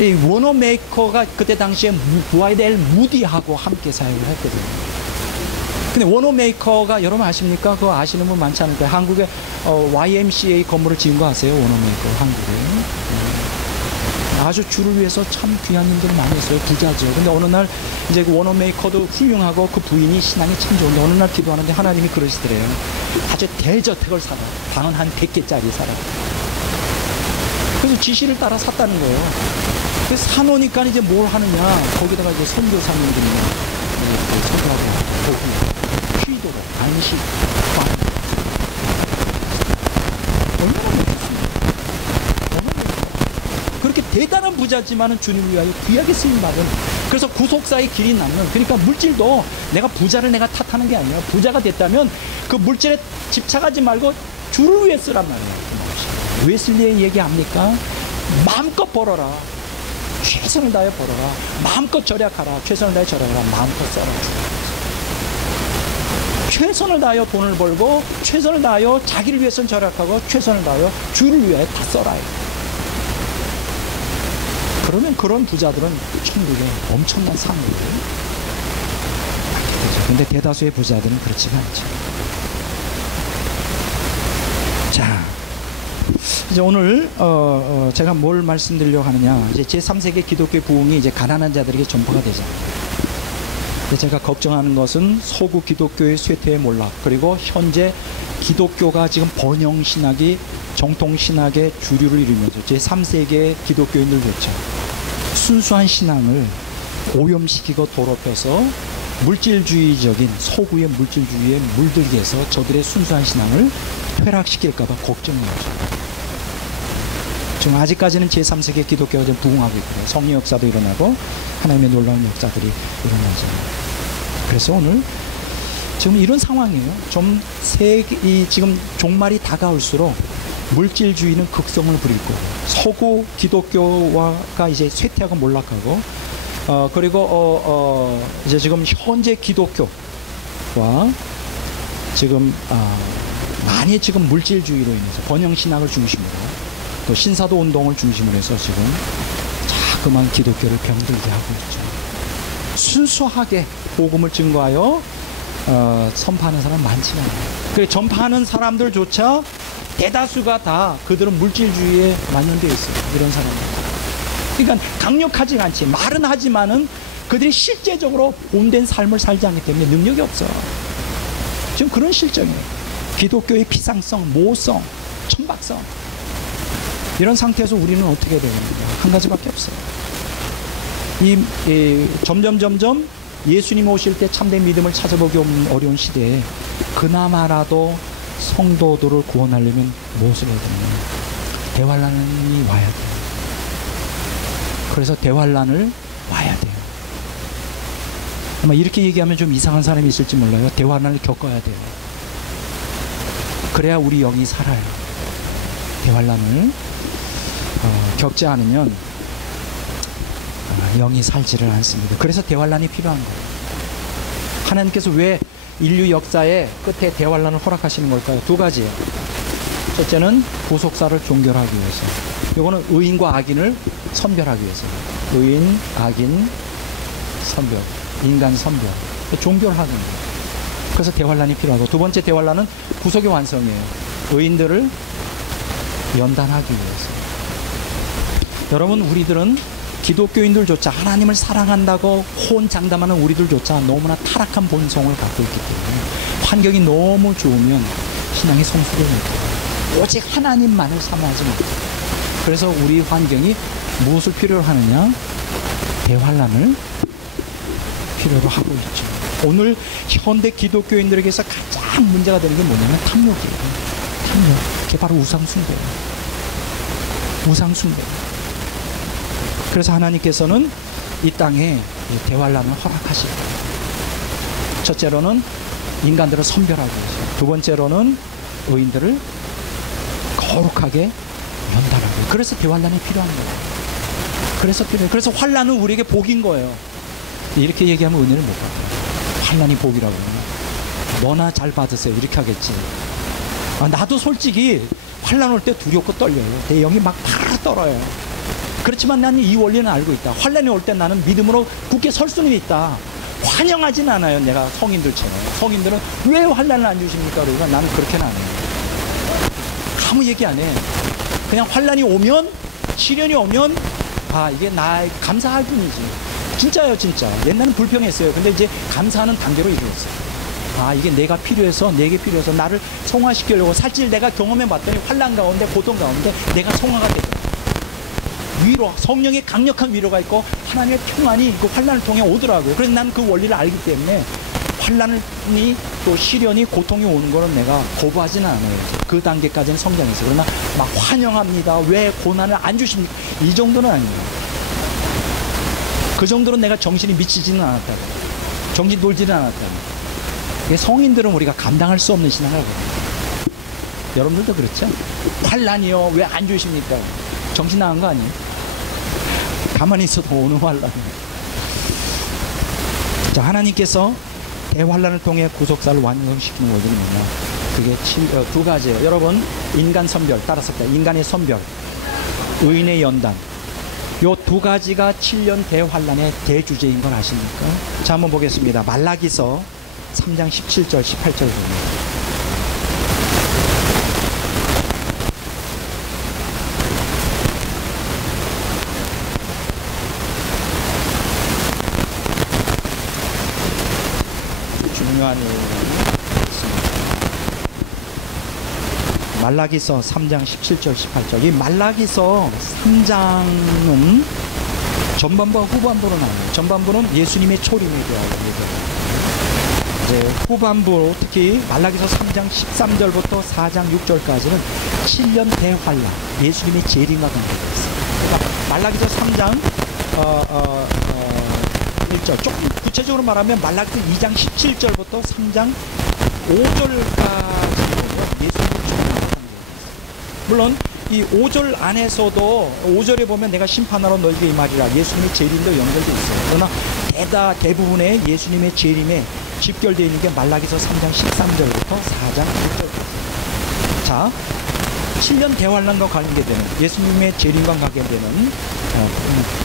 이 워너메이커가 그때 당시에 와이델 무디하고 함께 사역을 했거든요. 근데 워너메이커가 여러분 아십니까? 그거 아시는 분 많지 않을 거예요. 한국에 YMCA 건물을 지은 거 아세요? 워너메이커 한국에. 아주 주를 위해서 참 귀한 일들을 많이 했어요. 부자죠. 근데 어느 날 이제 그 워너메이커도 훌륭하고 그 부인이 신앙이 참 좋은데 어느 날 기도하는데 하나님이 그러시더래요. 아주 대저택을 사라. 방은 한 100개짜리 사라. 그래서 지시를 따라 샀다는 거예요. 그래서 사놓으니까 이제 뭘 하느냐. 거기다가 이제 선교사님들이 선교하고 복음, 기도로, 안식, 얼마나 그렇게 대단한 부자지만은 주님을 위하여 귀하게 쓰임받은, 그래서 구속사의 길이 남는, 그러니까 물질도 내가 부자를 내가 탓하는 게 아니라 부자가 됐다면 그 물질에 집착하지 말고 주를 위해 쓰란 말이에요. 웨슬리의 얘기 압니까? 마음껏 벌어라. 최선을 다해 벌어라. 마음껏 절약하라. 최선을 다해 절약하라. 마음껏 써라. 최선을 다하여 돈을 벌고 최선을 다하여 자기를 위해서는 절약하고 최선을 다하여 주를 위해 다 써라. 그러면 그런 부자들은 천국에 엄청난 상을 받게 되죠. 근데 대다수의 부자들은 그렇지가 않죠. 자, 이제 오늘 제가 뭘 말씀드리려고 하느냐, 이제 제3세계 기독교 부흥이 이제 가난한 자들에게 전파가 되잖아요. 제가 걱정하는 것은 서구 기독교의 쇠퇴의 몰락, 그리고 현재 기독교가 지금 번영 신학이 정통 신학의 주류를 이루면서 제3세계 기독교인들조차 순수한 신앙을 오염시키고 더럽혀서 물질주의적인 서구의 물질주의에 물들게 해서 저들의 순수한 신앙을 퇴락시킬까봐 걱정인 거죠. 지금 아직까지는 제3세계 기독교가 좀 부흥하고 있고요. 성리 역사도 일어나고 하나님의 놀라운 역사들이 일어나잖아요. 그래서 오늘 지금 이런 상황이에요. 지금 종말이 다가올수록 물질주의는 극성을 부릴 거고, 서구 기독교가 이제 쇠퇴하고 몰락하고, 그리고 이제 지금 현재 기독교와 지금 많이 지금 물질주의로 인해서 번영신학을 중심으로 또 신사도 운동을 중심으로 해서 지금 자꾸만 기독교를 병들게 하고 있죠. 순수하게 복음을 증거하여 선포하는 사람 많지가 않아요. 그래서 전파하는 사람들조차 대다수가 다 그들은 물질주의에 만연되어 있어요. 이런 사람들. 그러니까 강력하지 않지. 말은 하지만은 그들이 실제적으로 본된 삶을 살지 않기 때문에 능력이 없어. 지금 그런 실정이에요. 기독교의 피상성, 모성, 천박성. 이런 상태에서 우리는 어떻게 해야 되느냐. 한 가지밖에 없어요. 점점 예수님 오실 때 참된 믿음을 찾아보기 어려운 시대에 그나마라도 성도들을 구원하려면 무엇을 해야 되느냐. 대환란이 와야 돼요. 그래서 대환란을 와야 돼요. 아마 이렇게 얘기하면 좀 이상한 사람이 있을지 몰라요. 대환란을 겪어야 돼요. 그래야 우리 영이 살아요. 대환란을 겪지 않으면 영이 살지를 않습니다. 그래서 대환란이 필요한 거예요. 하나님께서 왜 인류 역사의 끝에 대환란을 허락하시는 걸까요? 두 가지예요. 첫째는 구속사를 종결하기 위해서. 이거는 의인과 악인을 선별하기 위해서. 의인, 악인, 선별, 인간 선별, 종결하는 거예요. 그래서 대환란이 필요하고, 두 번째 대환란은 구속의 완성이에요. 의인들을 연단하기 위해서. 여러분, 우리들은 기독교인들조차 하나님을 사랑한다고 호언장담하는 우리들조차 너무나 타락한 본성을 갖고 있기 때문에 환경이 너무 좋으면 신앙이 성숙을 못해요. 오직 하나님만을 사모하지 못해요. 그래서 우리 환경이 무엇을 필요로 하느냐? 대환란을 필요로 하고 있죠. 오늘 현대 기독교인들에게서 가장 문제가 되는 게 뭐냐면 탐욕이에요. 탐욕. 그게 바로 우상숭배예요. 우상숭배. 그래서 하나님께서는 이 땅에 대환란을 허락하실 거예요. 첫째로는 인간들을 선별하기 위해서, 두 번째로는 의인들을 거룩하게 연단하고, 그래서 대환란이 필요한 거예요. 그래서 환란은 우리에게 복인 거예요. 이렇게 얘기하면 은혜를 못 받아요. 환란이 복이라고. 너나 잘 받으세요. 이렇게 하겠지. 나도 솔직히 환란 올 때 두렵고 떨려요. 내 영이 막 파르르 떨어요. 그렇지만 나는 이 원리는 알고 있다. 환란이 올 때 나는 믿음으로 굳게 설 수는 있다. 환영하진 않아요. 내가 성인들처럼. 성인들은 왜 환란을 안 주십니까? 그러니까 나는 그렇게는 안 해요. 아무 얘기 안 해. 그냥 환란이 오면, 시련이 오면, 이게 나 감사할 뿐이지. 진짜요, 진짜. 옛날엔 불평했어요. 근데 이제 감사하는 단계로 이루었어요. 이게 내가 필요해서, 내게 필요해서 나를 성화시키려고, 사실 내가 경험해 봤더니 환란 가운데, 고통 가운데 내가 성화가 되더라고요. 위로, 성령의 강력한 위로가 있고 하나님의 평안이 그 환란을 통해 오더라고요. 그래서 나는 그 원리를 알기 때문에 환란이, 또 시련이, 고통이 오는 거는 내가 거부하지는 않아요. 그 단계까지는 성장했어요. 그러나 막 환영합니다. 왜 고난을 안 주십니까? 이 정도는 아니에요. 그 정도로 내가 정신이 미치지는 않았다고. 정신 돌지는 않았다고. 성인들은 우리가 감당할 수 없는 신앙을 하거든요. 여러분들도 그렇죠? 환란이요, 왜 안 주십니까? 정신 나간 거 아니에요? 가만히 있어도 오는 환란이에요. 자, 하나님께서 대환란을 통해 구속사를 완성시키는 것이 뭐냐? 그게 두 가지예요. 여러분, 인간 선별, 따라서 인간의 선별, 의인의 연단, 요 두 가지가 7년 대환란의 대주제인 걸 아십니까? 자, 한번 보겠습니다. 말라기서 3장 17절 18절 보면, 중요한 내용이 있습니다. 말라기서 3장 17절 18절. 이 말라기서 3장은 전반부와 후반부로 나와요. 전반부는 예수님의 초림에 대하여 얘기합니다. 이제 후반부, 특히 말라기서 3장 13절부터 4장 6절까지는 7년 대환란, 예수님의 재림과 관계가 있습니다. 그러니까 말라기서 3장 1절, 조금 구체적으로 말하면 말라기서 2장 17절부터 3장 5절까지 예수님의 재림과 관계가 있습니다. 물론 이 5절 안에서도 5절에 보면 내가 심판하러 너에게 임하리라, 예수님의 재림도 연결되어 있어요. 그러나 대부분의 예수님의 재림에 집결되어 있는 게 말라기서 3장 13절부터 4장 1절까지. 자, 7년 대환란과 관계되는, 예수님의 재림과 관계되는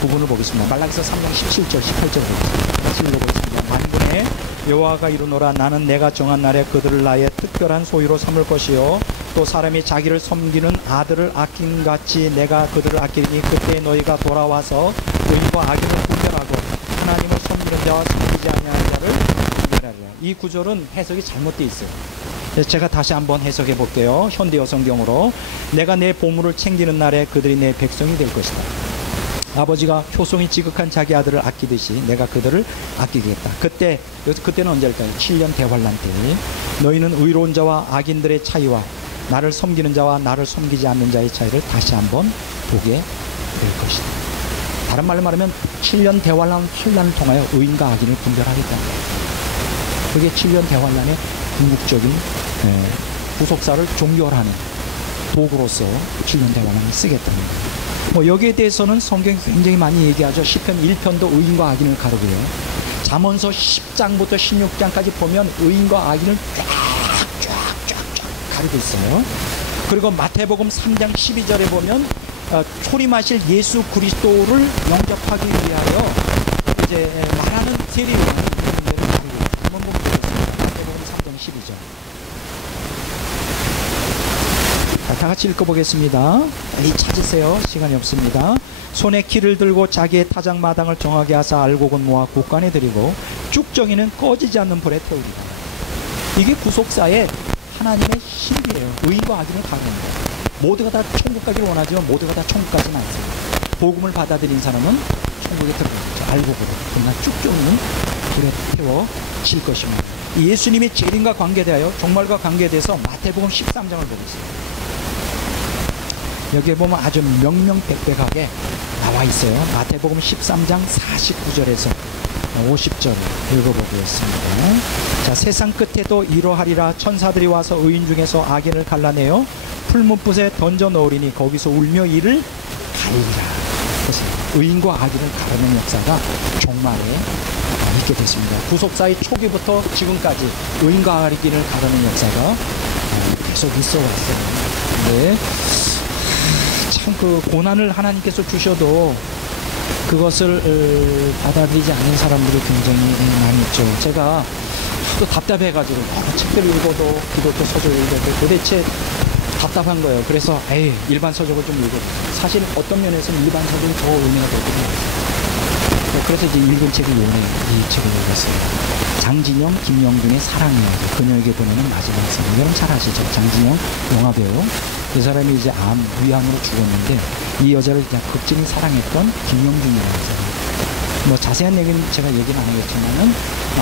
부분을 보겠습니다. 말라기서 3장 17절 18절을 보겠습니다. 다시 읽어보겠습니다. 만군의 여호와가 이르노라, 나는 내가 정한 날에 그들을 나의 특별한 소유로 삼을 것이요, 또 사람이 자기를 섬기는 아들을 아낌같이 내가 그들을 아끼리니, 그때 너희가 돌아와서 의인과 악인을 분별하고 하나님을 섬기는 자와 섬기지 아니하는 자를 분별하리라. 이 구절은 해석이 잘못되어 있어요. 제가 다시 한번 해석해 볼게요. 현대어 성경으로. 내가 내 보물을 챙기는 날에 그들이 내 백성이 될 것이다. 아버지가 효성이 지극한 자기 아들을 아끼듯이 내가 그들을 아끼겠다. 그때는 언제일까요? 7년 대환란 때 너희는 의로운 자와 악인들의 차이와 나를 섬기는 자와 나를 섬기지 않는 자의 차이를 다시 한번 보게 될 것이다. 다른 말로 말하면 7년 대환란을 통하여 의인과 악인을 분별하겠다. 그게 7년 대환란의 궁극적인 구속사를 종결하는 도구로서 7년 대환란을 쓰겠다는 거예요. 여기에 대해서는 성경이 굉장히 많이 얘기하죠. 시편 1편도 의인과 악인을 가르고요. 잠언서 10장부터 16장까지 보면 의인과 악인을 쫙쫙쫙쫙 가리고 있어요. 그리고 마태복음 3장 12절에 보면 초림하실 예수 그리스도를 영접하기 위하여 이제 말하는 세리를 한번 보겠습니다. 마태복음 3장 12절. 다 같이 읽어보겠습니다. 빨리 찾으세요. 시간이 없습니다. 손에 키를 들고 자기의 타작마당을 정하게 하사 알곡은 모아 국간에 들이고 쭉정이는 꺼지지 않는 불에 태우리라. 이게 구속사의 하나님의 신비예요. 의인과 악인을 가르는다. 모두가 다 천국 가기를 원하지만 모두가 다 천국 가지는 않습니다. 복음을 받아들인 사람은 천국에 들어가죠. 알곡으로. 그러나 쭉정이는 불에 태워질 것입니다. 예수님의 재림과 관계되어 종말과 관계돼서 마태복음 13장을 보고 있습니다. 여기에 보면 아주 명명백백하게 나와 나와 있어요. 마태복음 13장 49절에서 50절 읽어보겠습니다. 자, 세상 끝에도 이러하리라. 천사들이 와서 의인 중에서 악인을 갈라내어 풀무불에 던져 넣으리니 거기서 울며 이를 가리리라. 그래서 의인과 악인을 가르는 역사가 종말에 있게 됐습니다. 구속사의 초기부터 지금까지 의인과 악인을 가르는 역사가 계속 있어 왔어요. 근데 참 그 고난을 하나님께서 주셔도 그것을 받아들이지 않는 사람들이 굉장히 많이 있죠. 제가 또 답답해가지고 여러 책들을 읽어도 기독교 서적을 읽어도 도대체 답답한 거예요. 그래서 일반 서적을 좀 읽어. 사실 어떤 면에서는 일반 서적이 더 의미가 되거든요. 그래서 이제 읽은 책이 이 책을 읽었어요. 장진영, 김영중의 사랑이야기, 그녀에게 보내는 마지막 사랑. 여러분 잘 아시죠? 장진영 영화배우. 그 사람이 이제 위암으로 죽었는데 이 여자를 그냥 극진히 사랑했던 김영중이라는 사람. 뭐 자세한 얘기는 제가 얘기는 안 하겠지만은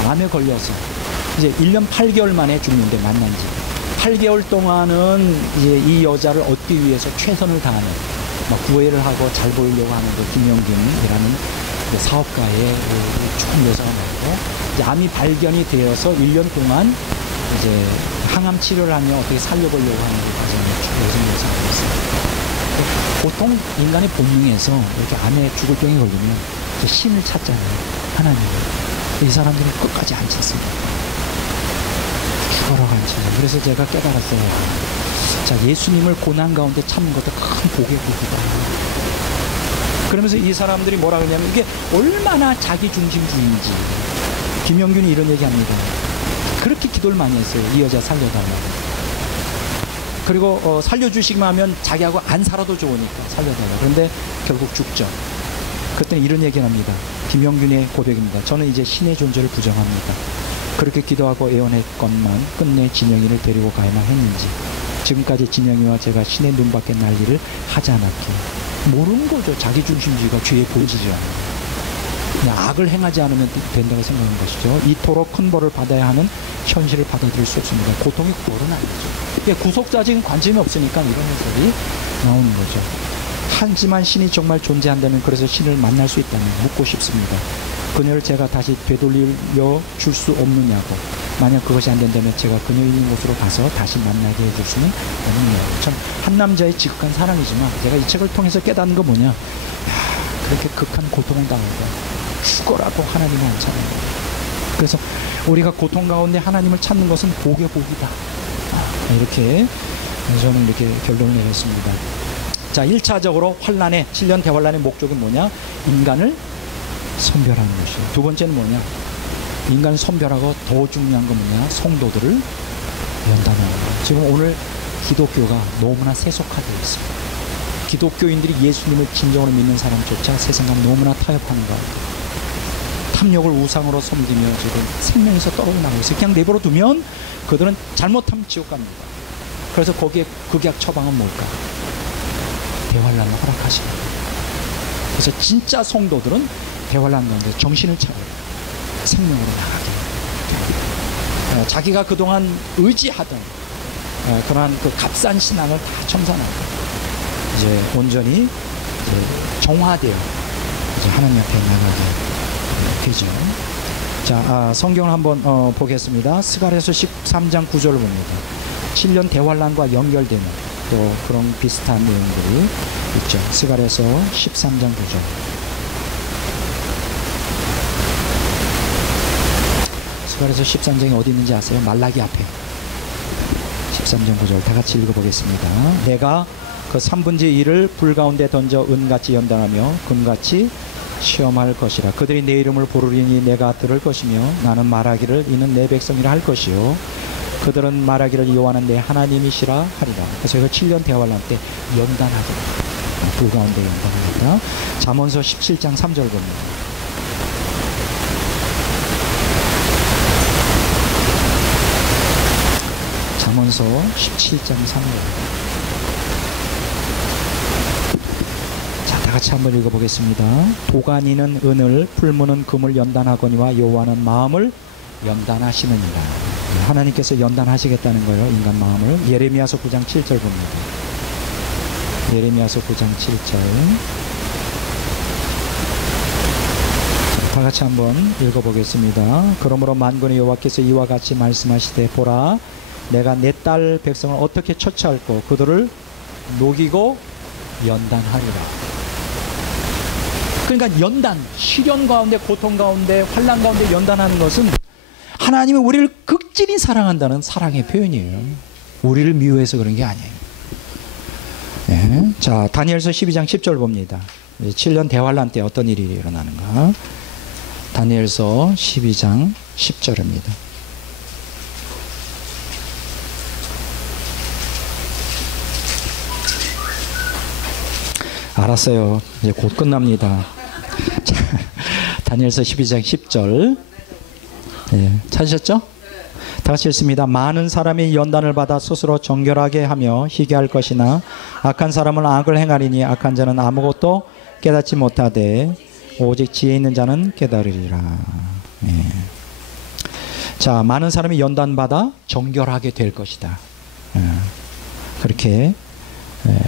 암에 걸려서 이제 1년 8개월 만에 죽는데 만난 지 8개월 동안은 이제 이 여자를 얻기 위해서 최선을 다하는 구애를 하고 잘 보이려고 하는 그 김영균이라는 그 사업가의 쭉 묘사가 나오고 암이 발견이 되어서 1년 동안 이제 항암 치료를 하며 어떻게 살려보려고 하는 그 과정을 쭉 묘사하고 있습니다. 보통 인간의 본능에서 이렇게 암에 죽을 병이 걸리면 신을 찾잖아요. 하나님을. 이 사람들은 끝까지 안 찾습니다. 죽어라 안 찾아요. 그래서 제가 깨달았어요. 자, 예수님을 고난 가운데 참는 것도 큰 복의 복이다. 그러면서 이 사람들이 뭐라 그러냐면 이게 얼마나 자기중심주의인지. 김영균이 이런 얘기합니다. 그렇게 기도를 많이 했어요. 이 여자 살려달라고. 그리고 살려주시기만 하면 자기하고 안 살아도 좋으니까 살려달라고. 그런데 결국 죽죠. 그때 이런 얘기를 합니다. 김영균의 고백입니다. 저는 이제 신의 존재를 부정합니다. 그렇게 기도하고 애원했건만 끝내 진영이를 데리고 가야만 했는지 지금까지 진영이와 제가 신의 눈밖에 날 일을 하지 않았기에 모르는 거죠. 자기중심주의가 죄의 본질이야. 그냥 악을 행하지 않으면 된다고 생각하는 것이죠. 이토록 큰 벌을 받아야 하는 현실을 받아들일 수 없습니다. 고통이 벌은 아니죠. 구속사적인 관점이 없으니까 이런 해석이 나오는 거죠. 하지만 신이 정말 존재한다면 그래서 신을 만날 수 있다면 묻고 싶습니다. 그녀를 제가 다시 되돌려 줄 수 없느냐고. 만약 그것이 안 된다면 제가 그녀 있는 곳으로 가서 다시 만나게 해줄 수는 없느냐고. 참 한 남자의 지극한 사랑이지만 제가 이 책을 통해서 깨닫는 건 뭐냐. 그렇게 극한 고통을 당하고 죽어라도 하나님을 안 찾아요. 그래서 우리가 고통 가운데 하나님을 찾는 것은 복의 복이다. 이렇게 저는 이렇게 결론을 내렸습니다. 자, 1차적으로 환란의 7년 대환란의 목적은 뭐냐? 인간을 선별하는 것이에요. 두 번째는 뭐냐? 인간을 선별하고 더 중요한 건 뭐냐? 성도들을 연단하는 거예요. 지금 오늘 기독교가 너무나 세속화되어 있습니다. 기독교인들이 예수님을 진정으로 믿는 사람조차 세상과 너무나 타협하는 거예요. 탐욕을 우상으로 섬기며 지금 생명에서 떨어져 나가고 있어요. 그냥 내버려 두면 그들은 잘못하면 지옥 갑니다. 그래서 거기에 극약 처방은 뭘까? 대환란을 허락하십니다. 그래서 진짜 성도들은 대환란 가운데 정신을 차려 생명으로 나가게. 자기가 그동안 의지하던 그러한 그 값싼 신앙을 다 청산하고 이제 온전히 이제 정화되어 이제 하나님 앞에 나가게 되죠. 자, 성경을 한번 보겠습니다. 스가랴서 13장 9절을 봅니다. 7년 대환란과 연결되는 또 그런 비슷한 내용들이 있죠. 스가랴서 13장 9절. 스가랴서 13장이 어디 있는지 아세요? 말라기 앞에. 13장 9절 다 같이 읽어보겠습니다. 내가 그 3분의 1을 불 가운데 던져 은같이 연단하며 금같이 시험할 것이라. 그들이 내 이름을 부르리니 내가 들을 것이며 나는 말하기를 이는 내 백성이라 할 것이요 그들은 말하기를 여호와는 내 하나님이시라 하리라. 그래서 이거 7년 대환란 때 연단하더라. 불 가운데 연단하더라. 잠언서 17장 3절 봅니다. 잠언서 17장 3절. 같이 한번 읽어보겠습니다. 도가니는 은을 풀무는 금을 연단하거니와 여호와는 마음을 연단하시느니라. 하나님께서 연단하시겠다는 거예요. 인간 마음을. 예레미야서 9장 7절 봅니다. 예레미야서 9장 7절. 다 같이 한번 읽어보겠습니다. 그러므로 만군의 여호와께서 이와 같이 말씀하시되 보라 내가 내 딸 백성을 어떻게 처치할고 그들을 녹이고 연단하리라. 그러니까 연단, 시련 가운데 고통 가운데 환난 가운데 연단하는 것은 하나님이 우리를 극진히 사랑한다는 사랑의 표현이에요. 우리를 미워해서 그런 게 아니에요. 네. 자, 다니엘서 12장 10절 봅니다. 7년 대환란 때 어떤 일이 일어나는가. 다니엘서 12장 10절입니다. 알았어요. 이제 곧 끝납니다. 자, 다니엘서 12장 10절. 예, 찾으셨죠? 다 같이 읽습니다. 많은 사람이 연단을 받아 스스로 정결하게 하며 희귀할 것이나 악한 사람은 악을 행하리니 악한 자는 아무것도 깨닫지 못하되 오직 지혜 있는 자는 깨달으리라. 예. 자, 많은 사람이 연단받아 정결하게 될 것이다. 예. 그렇게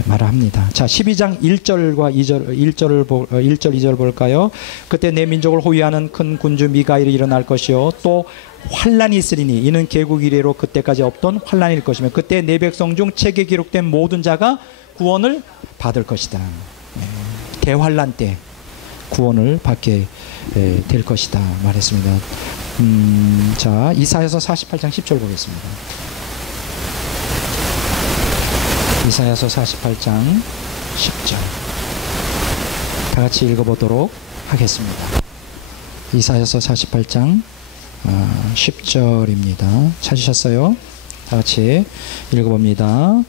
말을 합니다. 자, 12장 1절과 2절, 1절 2절 볼까요? 그때 내 민족을 호위하는 큰 군주 미가엘이 일어날 것이요 또 환란이 있으리니 이는 개국 이래로 그때까지 없던 환란일 것이며 그때 내 백성 중 책에 기록된 모든 자가 구원을 받을 것이다. 대환란 때 구원을 받게 될 것이다 말했습니다. 자, 이사야서 48장 10절 보겠습니다. 이사야서 48장 10절 다 같이 읽어보도록 하겠습니다. 이사야서 48장 10절입니다. 찾으셨어요? 다 같이 읽어봅니다.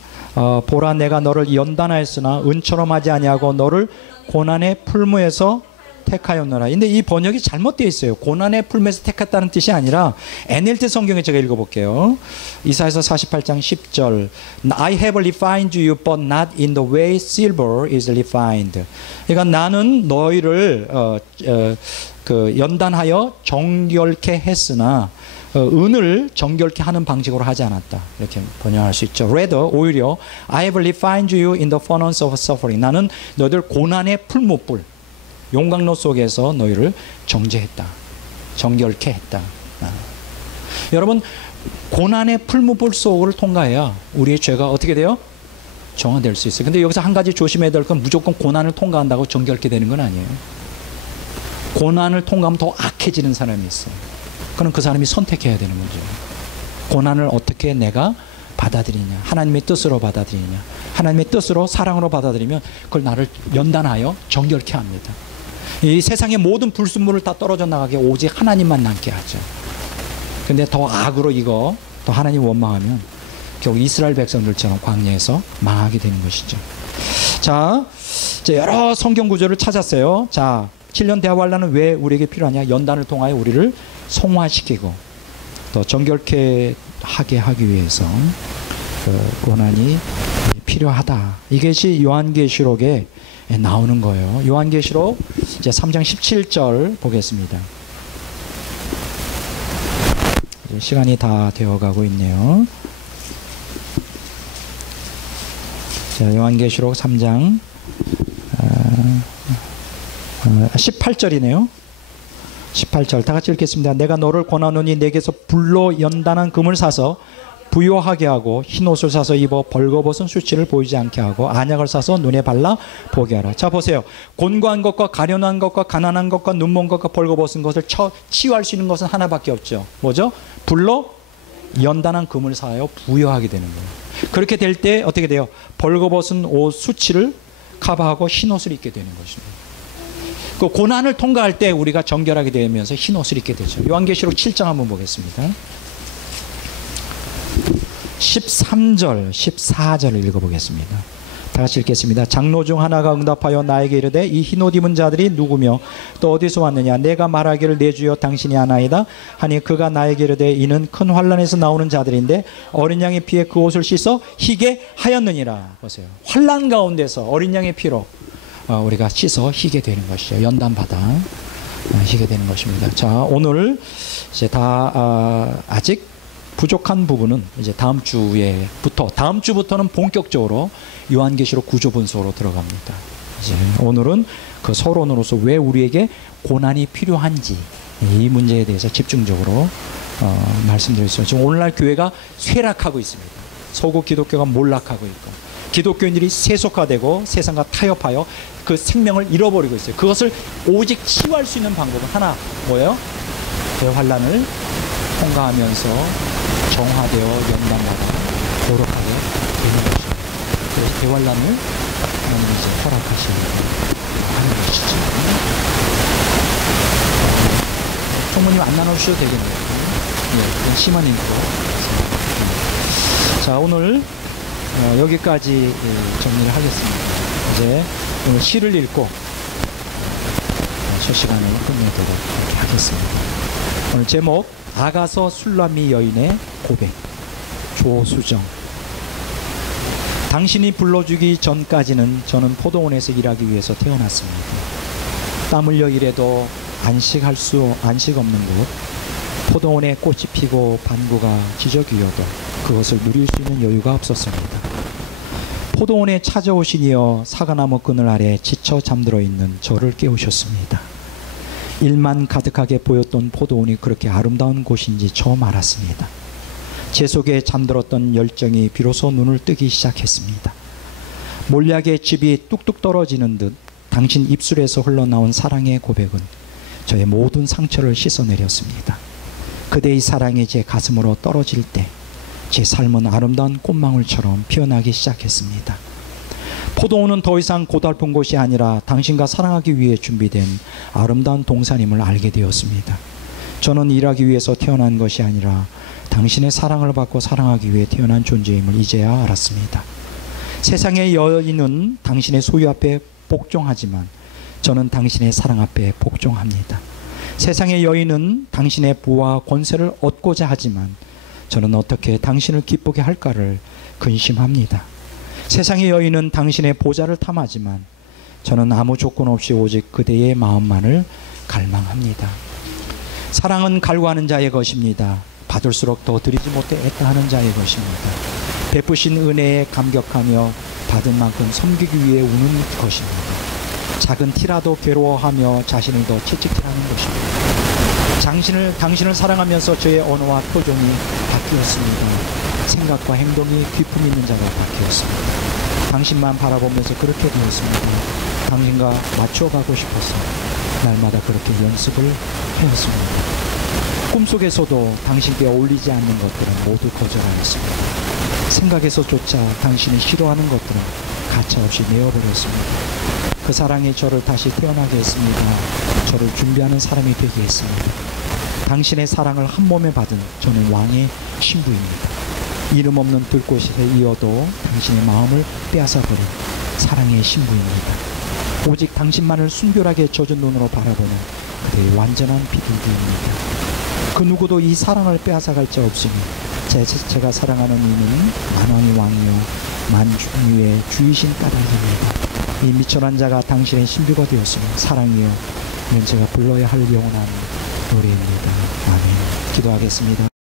보라 내가 너를 연단하였으나 은처럼 하지 아니하고 너를 고난의 풀무에서 택하였노라. 근데 이 번역이 잘못되어 있어요. 고난의 풀무에서 택했다는 뜻이 아니라 NLT 성경에 제가 읽어볼게요. 이사야서 48장 10절 I have refined you but not in the way silver is refined. 그러니까 나는 너희를 연단하여 정결케 했으나 은을 정결케 하는 방식으로 하지 않았다. 이렇게 번역할 수 있죠. Rather, 오히려 I have refined you in the furnace of suffering. 나는 너희들 고난의 풀무불 용광로 속에서 너희를 정죄했다. 정결케 했다. 여러분, 고난의 풀무불 속을 통과해야 우리의 죄가 어떻게 돼요? 정화될 수 있어요. 근데 여기서 한 가지 조심해야 될 건 무조건 고난을 통과한다고 정결케 되는 건 아니에요. 고난을 통과하면 더 악해지는 사람이 있어요. 그럼 그 사람이 선택해야 되는 거죠. 고난을 어떻게 내가 받아들이냐, 하나님의 뜻으로 받아들이냐, 하나님의 뜻으로 사랑으로 받아들이면 그걸 나를 연단하여 정결케 합니다. 이 세상의 모든 불순물을 다 떨어져 나가게 오직 하나님만 남게 하죠. 근데 더 악으로 이거 더 하나님 원망하면 결국 이스라엘 백성들처럼 광야에서 망하게 되는 것이죠. 자, 여러 성경 구절을 찾았어요. 자, 7년 대환란은 왜 우리에게 필요하냐? 연단을 통하여 우리를 성화시키고 또 정결케 하게 하기 위해서 고난이 필요하다. 이것이 요한계시록에 나오는 거예요. 요한계시록 이제 3장 17절 보겠습니다. 시간이 다 되어가고 있네요. 자, 요한계시록 3장 18절이네요. 18절 다 같이 읽겠습니다. 내가 너를 권하노니 내게서 불로 연단한 금을 사서 부요하게 하고 흰옷을 사서 입어 벌거벗은 수치를 보이지 않게 하고 안약을 사서 눈에 발라 보게 하라. 자, 보세요. 곤고한 것과 가련한 것과 가난한 것과 눈먼 것과 벌거벗은 것을 치유할 수 있는 것은 하나밖에 없죠. 뭐죠? 불로 연단한 금을 사여 부요하게 되는 거예요. 그렇게 될 때 어떻게 돼요? 벌거벗은 옷 수치를 커버하고 흰옷을 입게 되는 것입니다. 그 고난을 통과할 때 우리가 정결하게 되면서 흰옷을 입게 되죠. 요한계시록 7장 한번 보겠습니다. 13절, 14절을 읽어보겠습니다. 다 같이 읽겠습니다. 장로 중 하나가 응답하여 나에게 이르되 이 흰옷 입은 자들이 누구며 또 어디서 왔느냐? 내가 말하기를 내 주여 당신이 아나이다 하니 그가 나에게 이르되 이는 큰 환란에서 나오는 자들인데 어린 양의 피에 그 옷을 씻어 희게 하였느니라. 보세요. 환란 가운데서 어린 양의 피로 우리가 씻어 희게 되는 것이죠. 연단받아 희게 되는 것입니다. 자, 오늘 이제 다 아직 부족한 부분은 이제 다음 주부터는 본격적으로 요한계시록 구조 분석으로 들어갑니다. 이제 오늘은 그 서론으로서 왜 우리에게 고난이 필요한지 이 문제에 대해서 집중적으로 말씀드렸어요. 지금 오늘날 교회가 쇠락하고 있습니다. 서구 기독교가 몰락하고 있고 기독교인들이 세속화되고 세상과 타협하여 그 생명을 잃어버리고 있어요. 그것을 오직 치유할 수 있는 방법은 하나 뭐예요? 대환란을 통과하면서 정화되어 연단받아 거룩하게 되는 것입니다. 그래서 대환란을 하나님이 이제 허락하시는 하는 것이죠. 총무님 안 나눠주셔도 되겠네요. 네, 그건 심한 인고. 자, 오늘 여기까지 정리를 하겠습니다. 이제 오늘 시를 읽고 첫 시간을 끝내도록 하겠습니다. 오늘 제목 아가서 술람미 여인의 고백. 조수정. 당신이 불러주기 전까지는 저는 포도원에서 일하기 위해서 태어났습니다. 땀 흘려 일해도 안식 없는 곳, 포도원에 꽃이 피고 반구가 지저귀여도 그것을 누릴 수 있는 여유가 없었습니다. 포도원에 찾아오신 이어 사과나무 그늘 아래 지쳐 잠들어 있는 저를 깨우셨습니다. 일만 가득하게 보였던 포도원이 그렇게 아름다운 곳인지 처음 알았습니다. 제 속에 잠들었던 열정이 비로소 눈을 뜨기 시작했습니다. 몰약의 즙이 뚝뚝 떨어지는 듯 당신 입술에서 흘러나온 사랑의 고백은 저의 모든 상처를 씻어내렸습니다. 그대의 사랑이 제 가슴으로 떨어질 때 제 삶은 아름다운 꽃망울처럼 피어나기 시작했습니다. 포도원은 더 이상 고달픈 곳이 아니라 당신과 사랑하기 위해 준비된 아름다운 동산임을 알게 되었습니다. 저는 일하기 위해서 태어난 것이 아니라 당신의 사랑을 받고 사랑하기 위해 태어난 존재임을 이제야 알았습니다. 세상의 여인은 당신의 소유 앞에 복종하지만 저는 당신의 사랑 앞에 복종합니다. 세상의 여인은 당신의 부와 권세를 얻고자 하지만 저는 어떻게 당신을 기쁘게 할까를 근심합니다. 세상의 여인은 당신의 보좌를 탐하지만 저는 아무 조건 없이 오직 그대의 마음만을 갈망합니다. 사랑은 갈구하는 자의 것입니다. 받을수록 더 드리지 못해 애타하는 자의 것입니다. 베푸신 은혜에 감격하며 받은 만큼 섬기기 위해 우는 것입니다. 작은 티라도 괴로워하며 자신을 더 채찍질하는 것입니다. 당신을 사랑하면서 저의 언어와 표정이 바뀌었습니다. 생각과 행동이 기품 있는 자가 바뀌었습니다. 당신만 바라보면서 그렇게 되었습니다. 당신과 맞춰가고 싶어서 날마다 그렇게 연습을 해왔습니다. 꿈속에서도 당신께 어울리지 않는 것들은 모두 거절하였습니다. 생각에서조차 당신이 싫어하는 것들은 가차없이 내어버렸습니다. 그 사랑이 저를 다시 태어나게 했습니다. 저를 준비하는 사람이 되게 했습니다. 당신의 사랑을 한 몸에 받은 저는 왕의 신부입니다. 이름 없는 들꽃에 이어도 당신의 마음을 빼앗아버린 사랑의 신부입니다. 오직 당신만을 순결하게 젖은 눈으로 바라보는 그대의 완전한 비둘기입니다. 그 누구도 이 사랑을 빼앗아갈 자 없으니 제가 사랑하는 이는 만왕의 왕이요 만주의 주이신 까닭입니다. 이 미천한 자가 당신의 신비가 되었으니 사랑이요 이는 제가 불러야 할 영원한 노래입니다. 아멘. 기도하겠습니다.